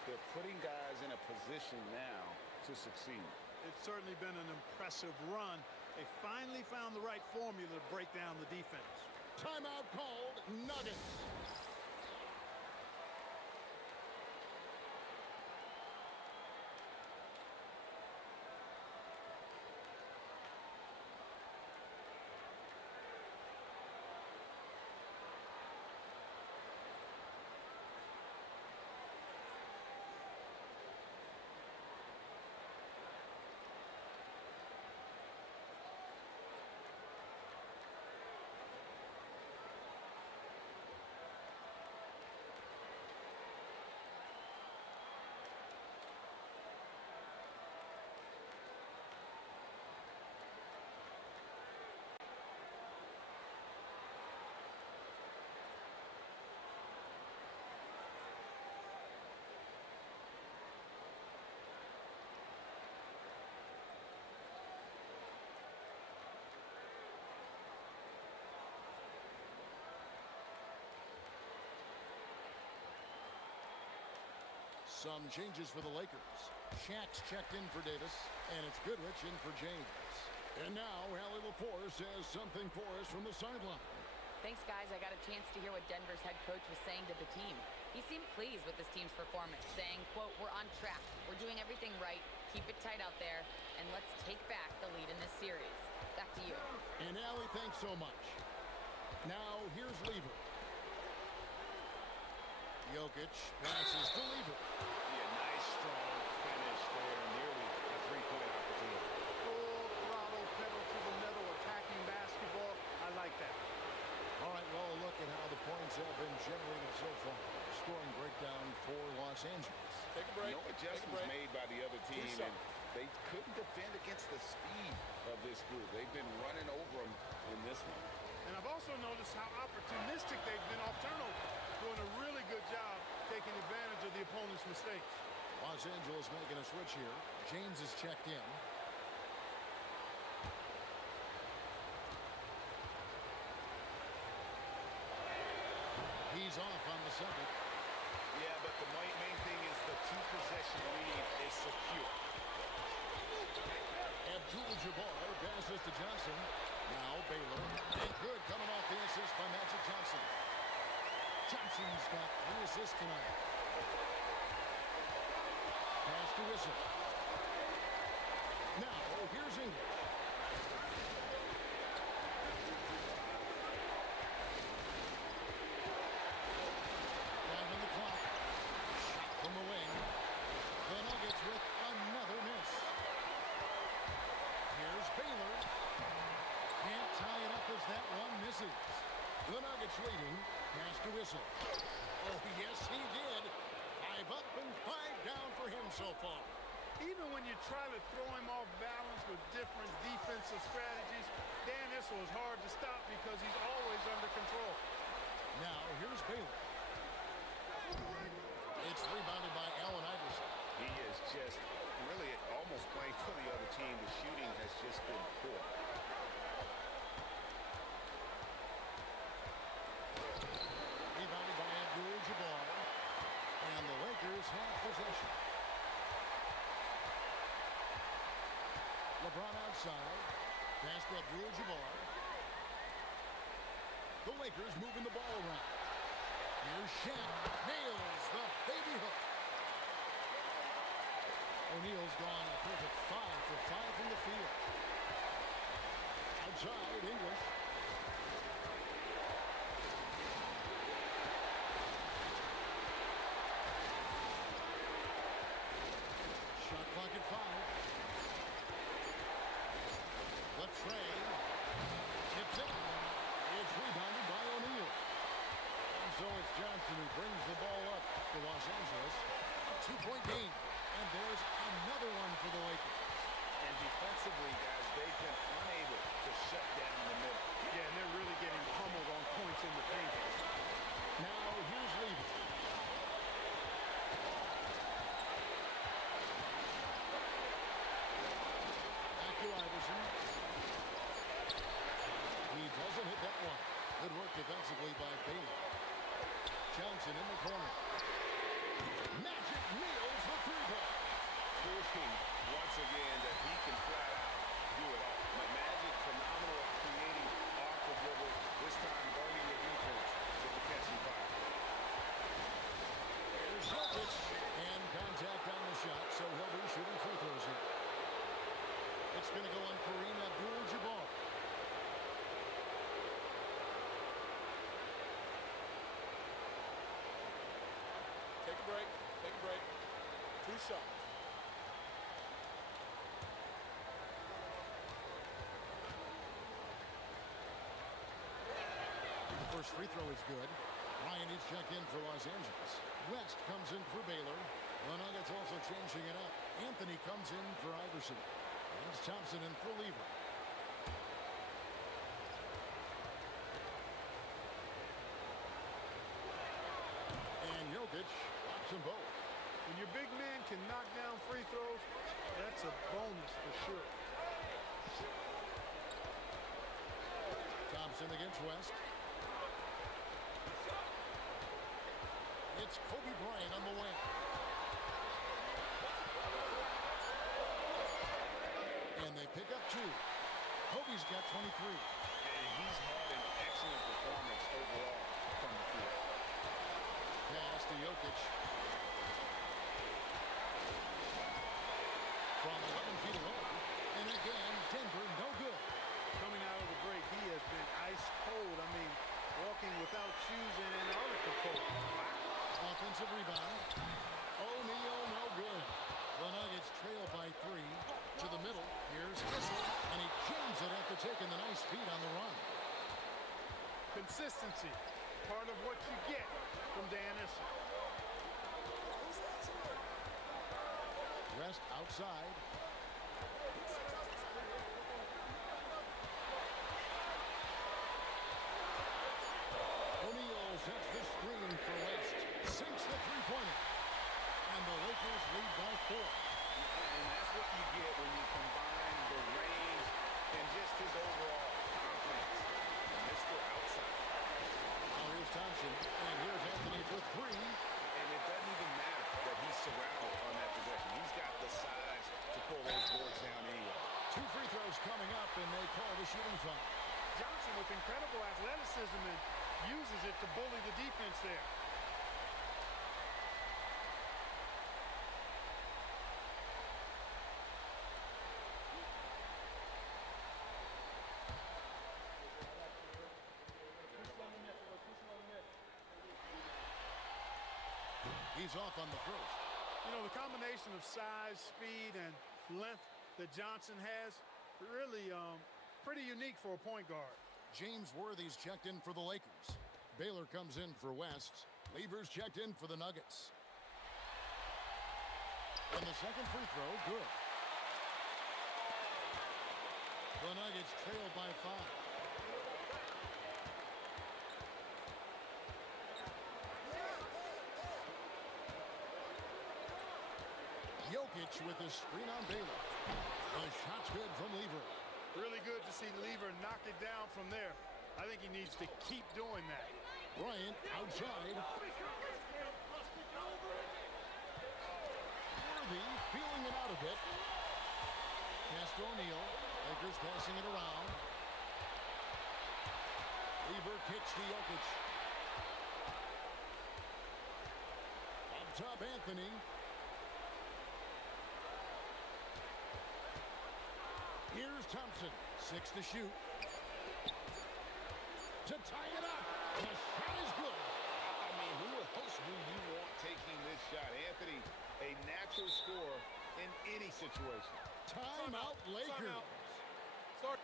they're putting guys in a position now to succeed. It's certainly been an impressive run. They finally found the right formula to break down the defense. Timeout called, Nuggets. Some changes for the Lakers. Shaq's checked in for Davis, and it's Goodrich in for James. And now, Allie Lepore says something for us from the sideline. Thanks, guys. I got a chance to hear what Denver's head coach was saying to the team. He seemed pleased with this team's performance, saying, quote, "We're on track. We're doing everything right. Keep it tight out there, and let's take back the lead in this series." Back to you. And Allie, thanks so much. Now, here's Lever. Jokic passes to Lever. Yeah, nice, strong finish there. Nearly a three-point opportunity. Full throttle, pedal to the metal, attacking basketball. I like that. All right, well, look at how the points have been generated so far. Scoring breakdown for Los Angeles. Take a break. No adjustments made by the other team, and they couldn't defend against the speed of this group. They've been running over them in this one. And I've also noticed how opportunistic they've been off turnover, doing a really good job taking advantage of the opponent's mistakes. Los Angeles making a switch here. James is checked in. He's off on the second. Yeah, but the main thing is the two-possession lead is secure. Abdul-Jabbar passes to Johnson. Now Baylor. And good coming off the assist by Magic Johnson. Johnson's got 3 assists tonight. Pass to Whistle. Now here's English. 5 on the clock. Shot from the wing. The Nuggets with another miss. Here's Baylor. Can't tie it up as that one misses. The Nuggets leading. Pass to Whistle. Oh, yes, he did. 5 up and 5 down for him so far. Even when you try to throw him off balance with different defensive strategies, Dan Issel is hard to stop because he's always under control. Now, here's Baylor. It's rebounded by Allen Iverson. He is just really almost playing for the other team. The shooting has just been poor. Rebounded by Abdul-Jabbar. And the Lakers have possession. LeBron outside. Pass to Abdul-Jabbar. The Lakers moving the ball around. Here's Shaq. Nails the baby hook. O'Neal's gone a perfect 5 for 5 from the field. Outside, English. Shot clock at 5. The tray. Tips it. It's rebounded by O'Neal. And so it's Johnson who brings the ball up to Los Angeles. A 2-point game. And there's another one for the Lakers. And defensively, guys, they've been unable to shut down the middle. Yeah, and they're really getting pummeled on points in the paint. Now here's Levy. Back to Iverson. He doesn't hit that one. Good work defensively by Baylor. Johnson in the corner. Magic nails the 3-ball. Proving once again that he can flat out do it all. But Magic, phenomenal at creating off the dribble. This time burning the defense with the catching fire. There's Jokic. And contact on the shot, so he'll be shooting free throws here. It's going to go on Kareem Abdul-Jabbar. Take a break. Take a break. 2 shots. The first free throw is good. Bryant is checked in for Los Angeles. West comes in for Baylor. The Nuggets also changing it up. Anthony comes in for Iverson. And it's Thompson in for Lever. And Jokic drops them both. When your big man can knock down free throws, that's a bonus for sure. Thompson against West. It's Kobe Bryant on the wing. And they pick up 2. Kobe's got 23. And he's had an excellent performance overall from the field. Pass to Jokic. From 11 feet away. And again, Denver no good. Coming out of the break, he has been ice cold. I mean, walking without shoes in Antarctica cold. Offensive rebound. O'Neal no good. The Nuggets trail by 3 to the middle. Here's Issel, and he jams it after taking the nice feed on the run. Consistency, part of what you get from Dan Issel. Rest outside. O'Neal sets the screen for West. Sinks the three-pointer. And the Lakers lead by 4. And that's what you get when you combine the range and just his overall confidence. Mr. Outside. Now here's Thompson. And here's Anthony for 3. And it doesn't even matter that he's surrounded shooting foul. Johnson with incredible athleticism and uses it to bully the defense there. He's off on the first. You know, the combination of size, speed, and length that Johnson has, really pretty unique for a point guard. James Worthy's checked in for the Lakers. Baylor comes in for West. Lever's checked in for the Nuggets. And the second free throw, good. The Nuggets trail by 5. Jokic with the screen on Baylor. The shot's good from Lever. Really good to see Lever knock it down from there. I think he needs to keep doing that. Bryant outside. Worthy feeling it out a bit. Pass to O'Neal. Lakers passing it around. Lever kicks to Jokic. Up top, Anthony. Here's Thompson. 6 to shoot. To tie it up. The shot is good. I mean, who else do you want taking this shot? Anthony, a natural scorer in any situation. Timeout, Lakers. Start.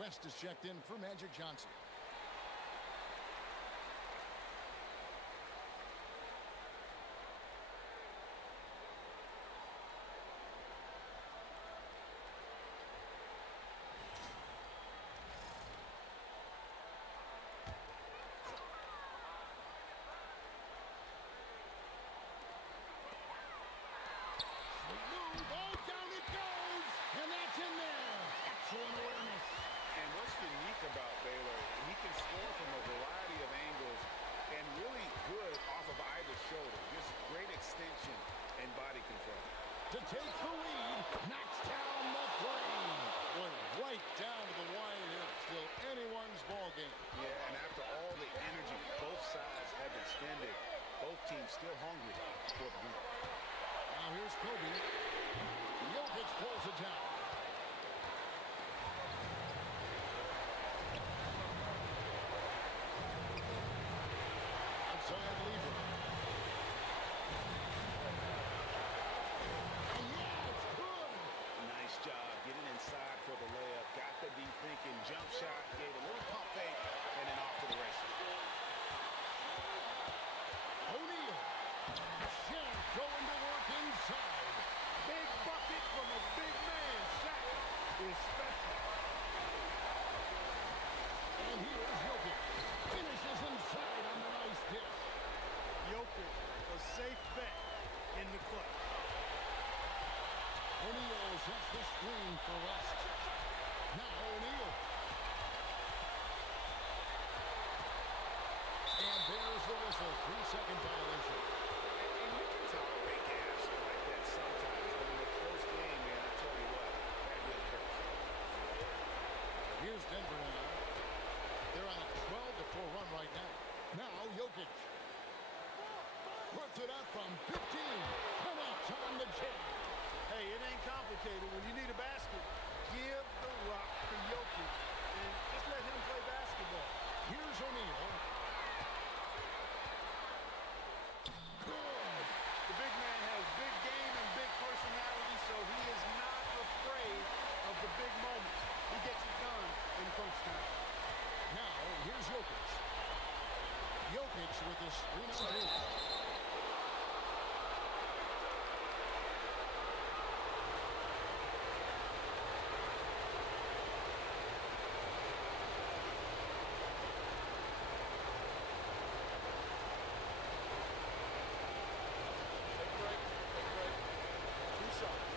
West is checked in for Magic Johnson. About Baylor, he can score from a variety of angles and really good off of either shoulder. Just great extension and body control. To take the lead, knocks down the three. Boy, right down to the wire here. Still anyone's ball game. Yeah, and after all the energy both sides have expended, both teams still hungry for the win. Now here's Kobe. Jokic pulls it down. Jump shot, gave a little pump fake, and then off to the races. O'Neal. Shaq going to work inside. Big bucket from a big man. Shaq is special. And here's Jokic. Finishes inside on the nice dish. Jokic, a safe bet in the clutch. O'Neal sets the screen for West. Now O'Neal. And there's the whistle. 3-second violation. And you can tolerate gas like that sometimes, but in the close game, man, I tell you what, that really hurts. Here's Denver now. They're on a 12-4 run right now. it up from 15. Connects on the jam. Hey, it ain't complicated. When you need a basket, give the rock to Jokic and just let him play basketball. Here's O'Neal. Good. The big man has big game and big personality, so he is not afraid of the big moments. He gets it done in crunch time. Now, here's Jokic. Jokic with the screen on two. Take a break. Take a break. 2 shots.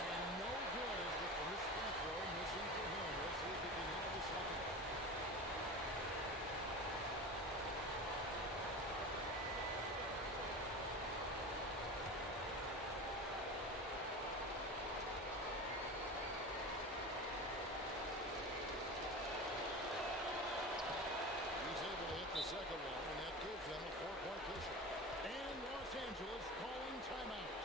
And no good as the first free throw missing for him. We'll see if he can nail the second. He's able to hit the second one, and that gives them a 4-point cushion. And Los Angeles calling timeout.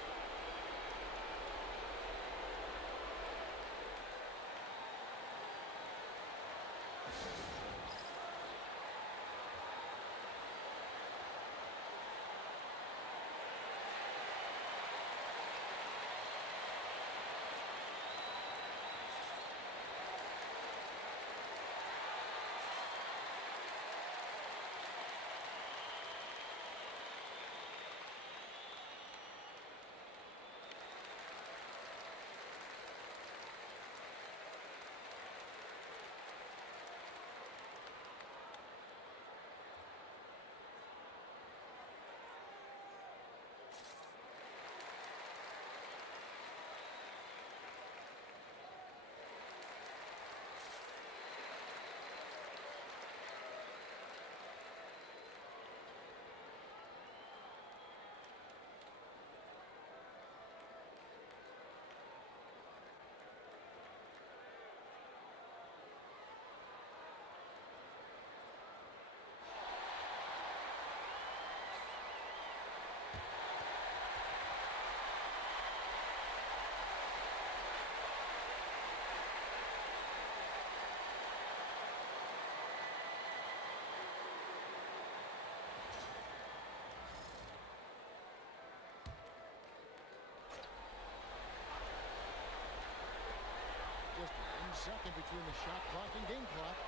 Just 1 second between the shot clock and game clock.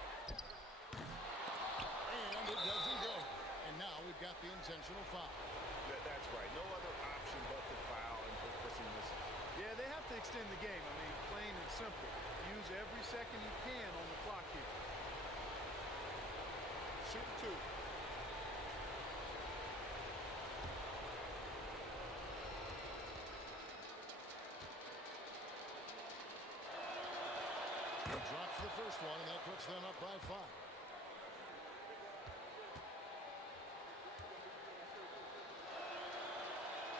And it doesn't go. And now we've got the intentional foul. That's right. No other option but to foul and hope for some misses. Yeah, they have to extend the game. I mean, plain and simple. Use every second you can on the clock here. Shoot 2. He drops the first one, and that puts them up by 5.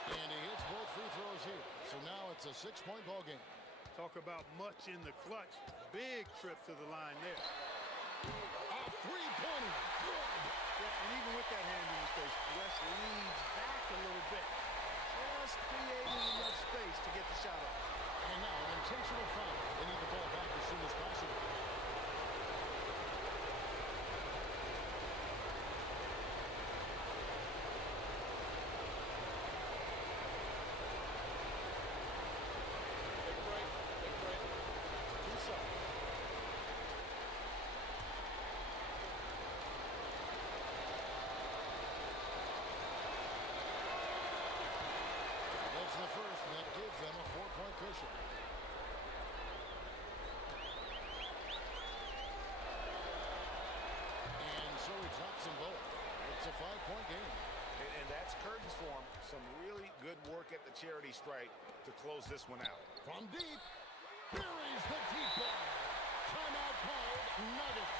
And he hits both free throws here. So now it's a 6-point ball game. Talk about much in the clutch. Big trip to the line there. A three-pointer. Good. Yeah, and even with that hand in his face, West leans back a little bit. Just creating enough space to get the shot off. And now an intentional foul. They need the ball back as soon as possible. Take a break. Take a break. 2 shots. That's the first, and that gives them a 4-point cushion. And so he drops them both. It's a 5-point game. And that's curtains for him. Some really good work at the charity stripe to close this one out. From deep, buries the deep ball. Timeout called, Nuggets.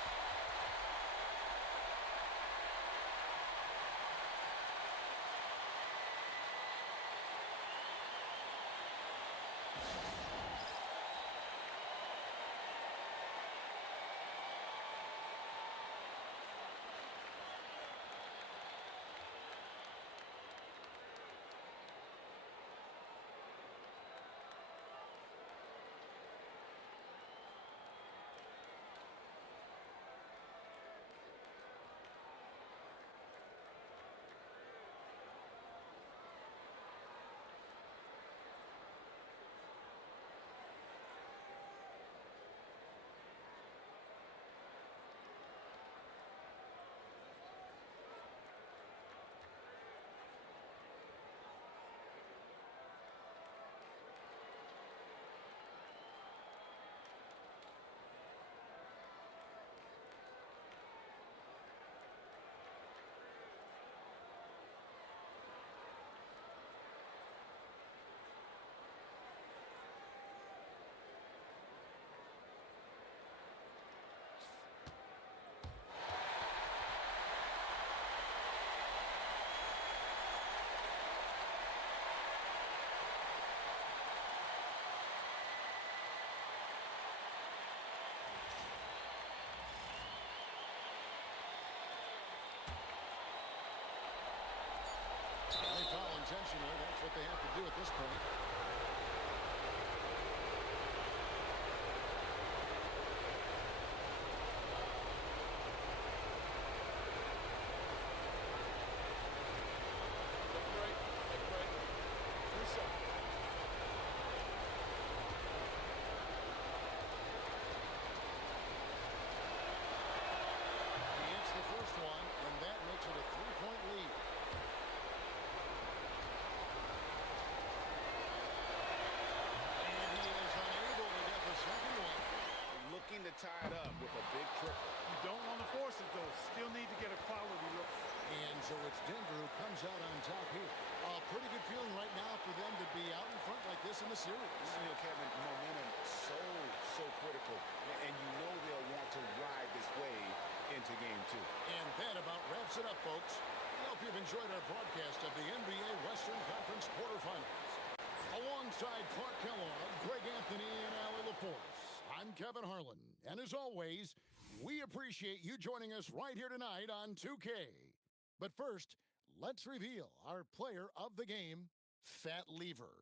Unfortunately, that's what they have to do at this point. Take a break. Take a break. 2 shots. He hits the first one, and that makes it a 3-point lead. And he is unable to get the second one. Looking to tie it up with a big triple. You don't want to force it, though. Still need to get a quality look. And so it's Denver who comes out on top here. A pretty good feeling right now for them to be out in front like this in the series. You know, Kevin, momentum so critical. And you know they'll want to ride this wave into game 2. And that about wraps it up, folks. We hope you've enjoyed our broadcast of the NBA Western Conference quarterfinals. Alongside Clark Kellogg, Greg Anthony, and Allie LaForce, I'm Kevin Harlan. And as always, we appreciate you joining us right here tonight on 2K. But first, let's reveal our player of the game, Fat Lever.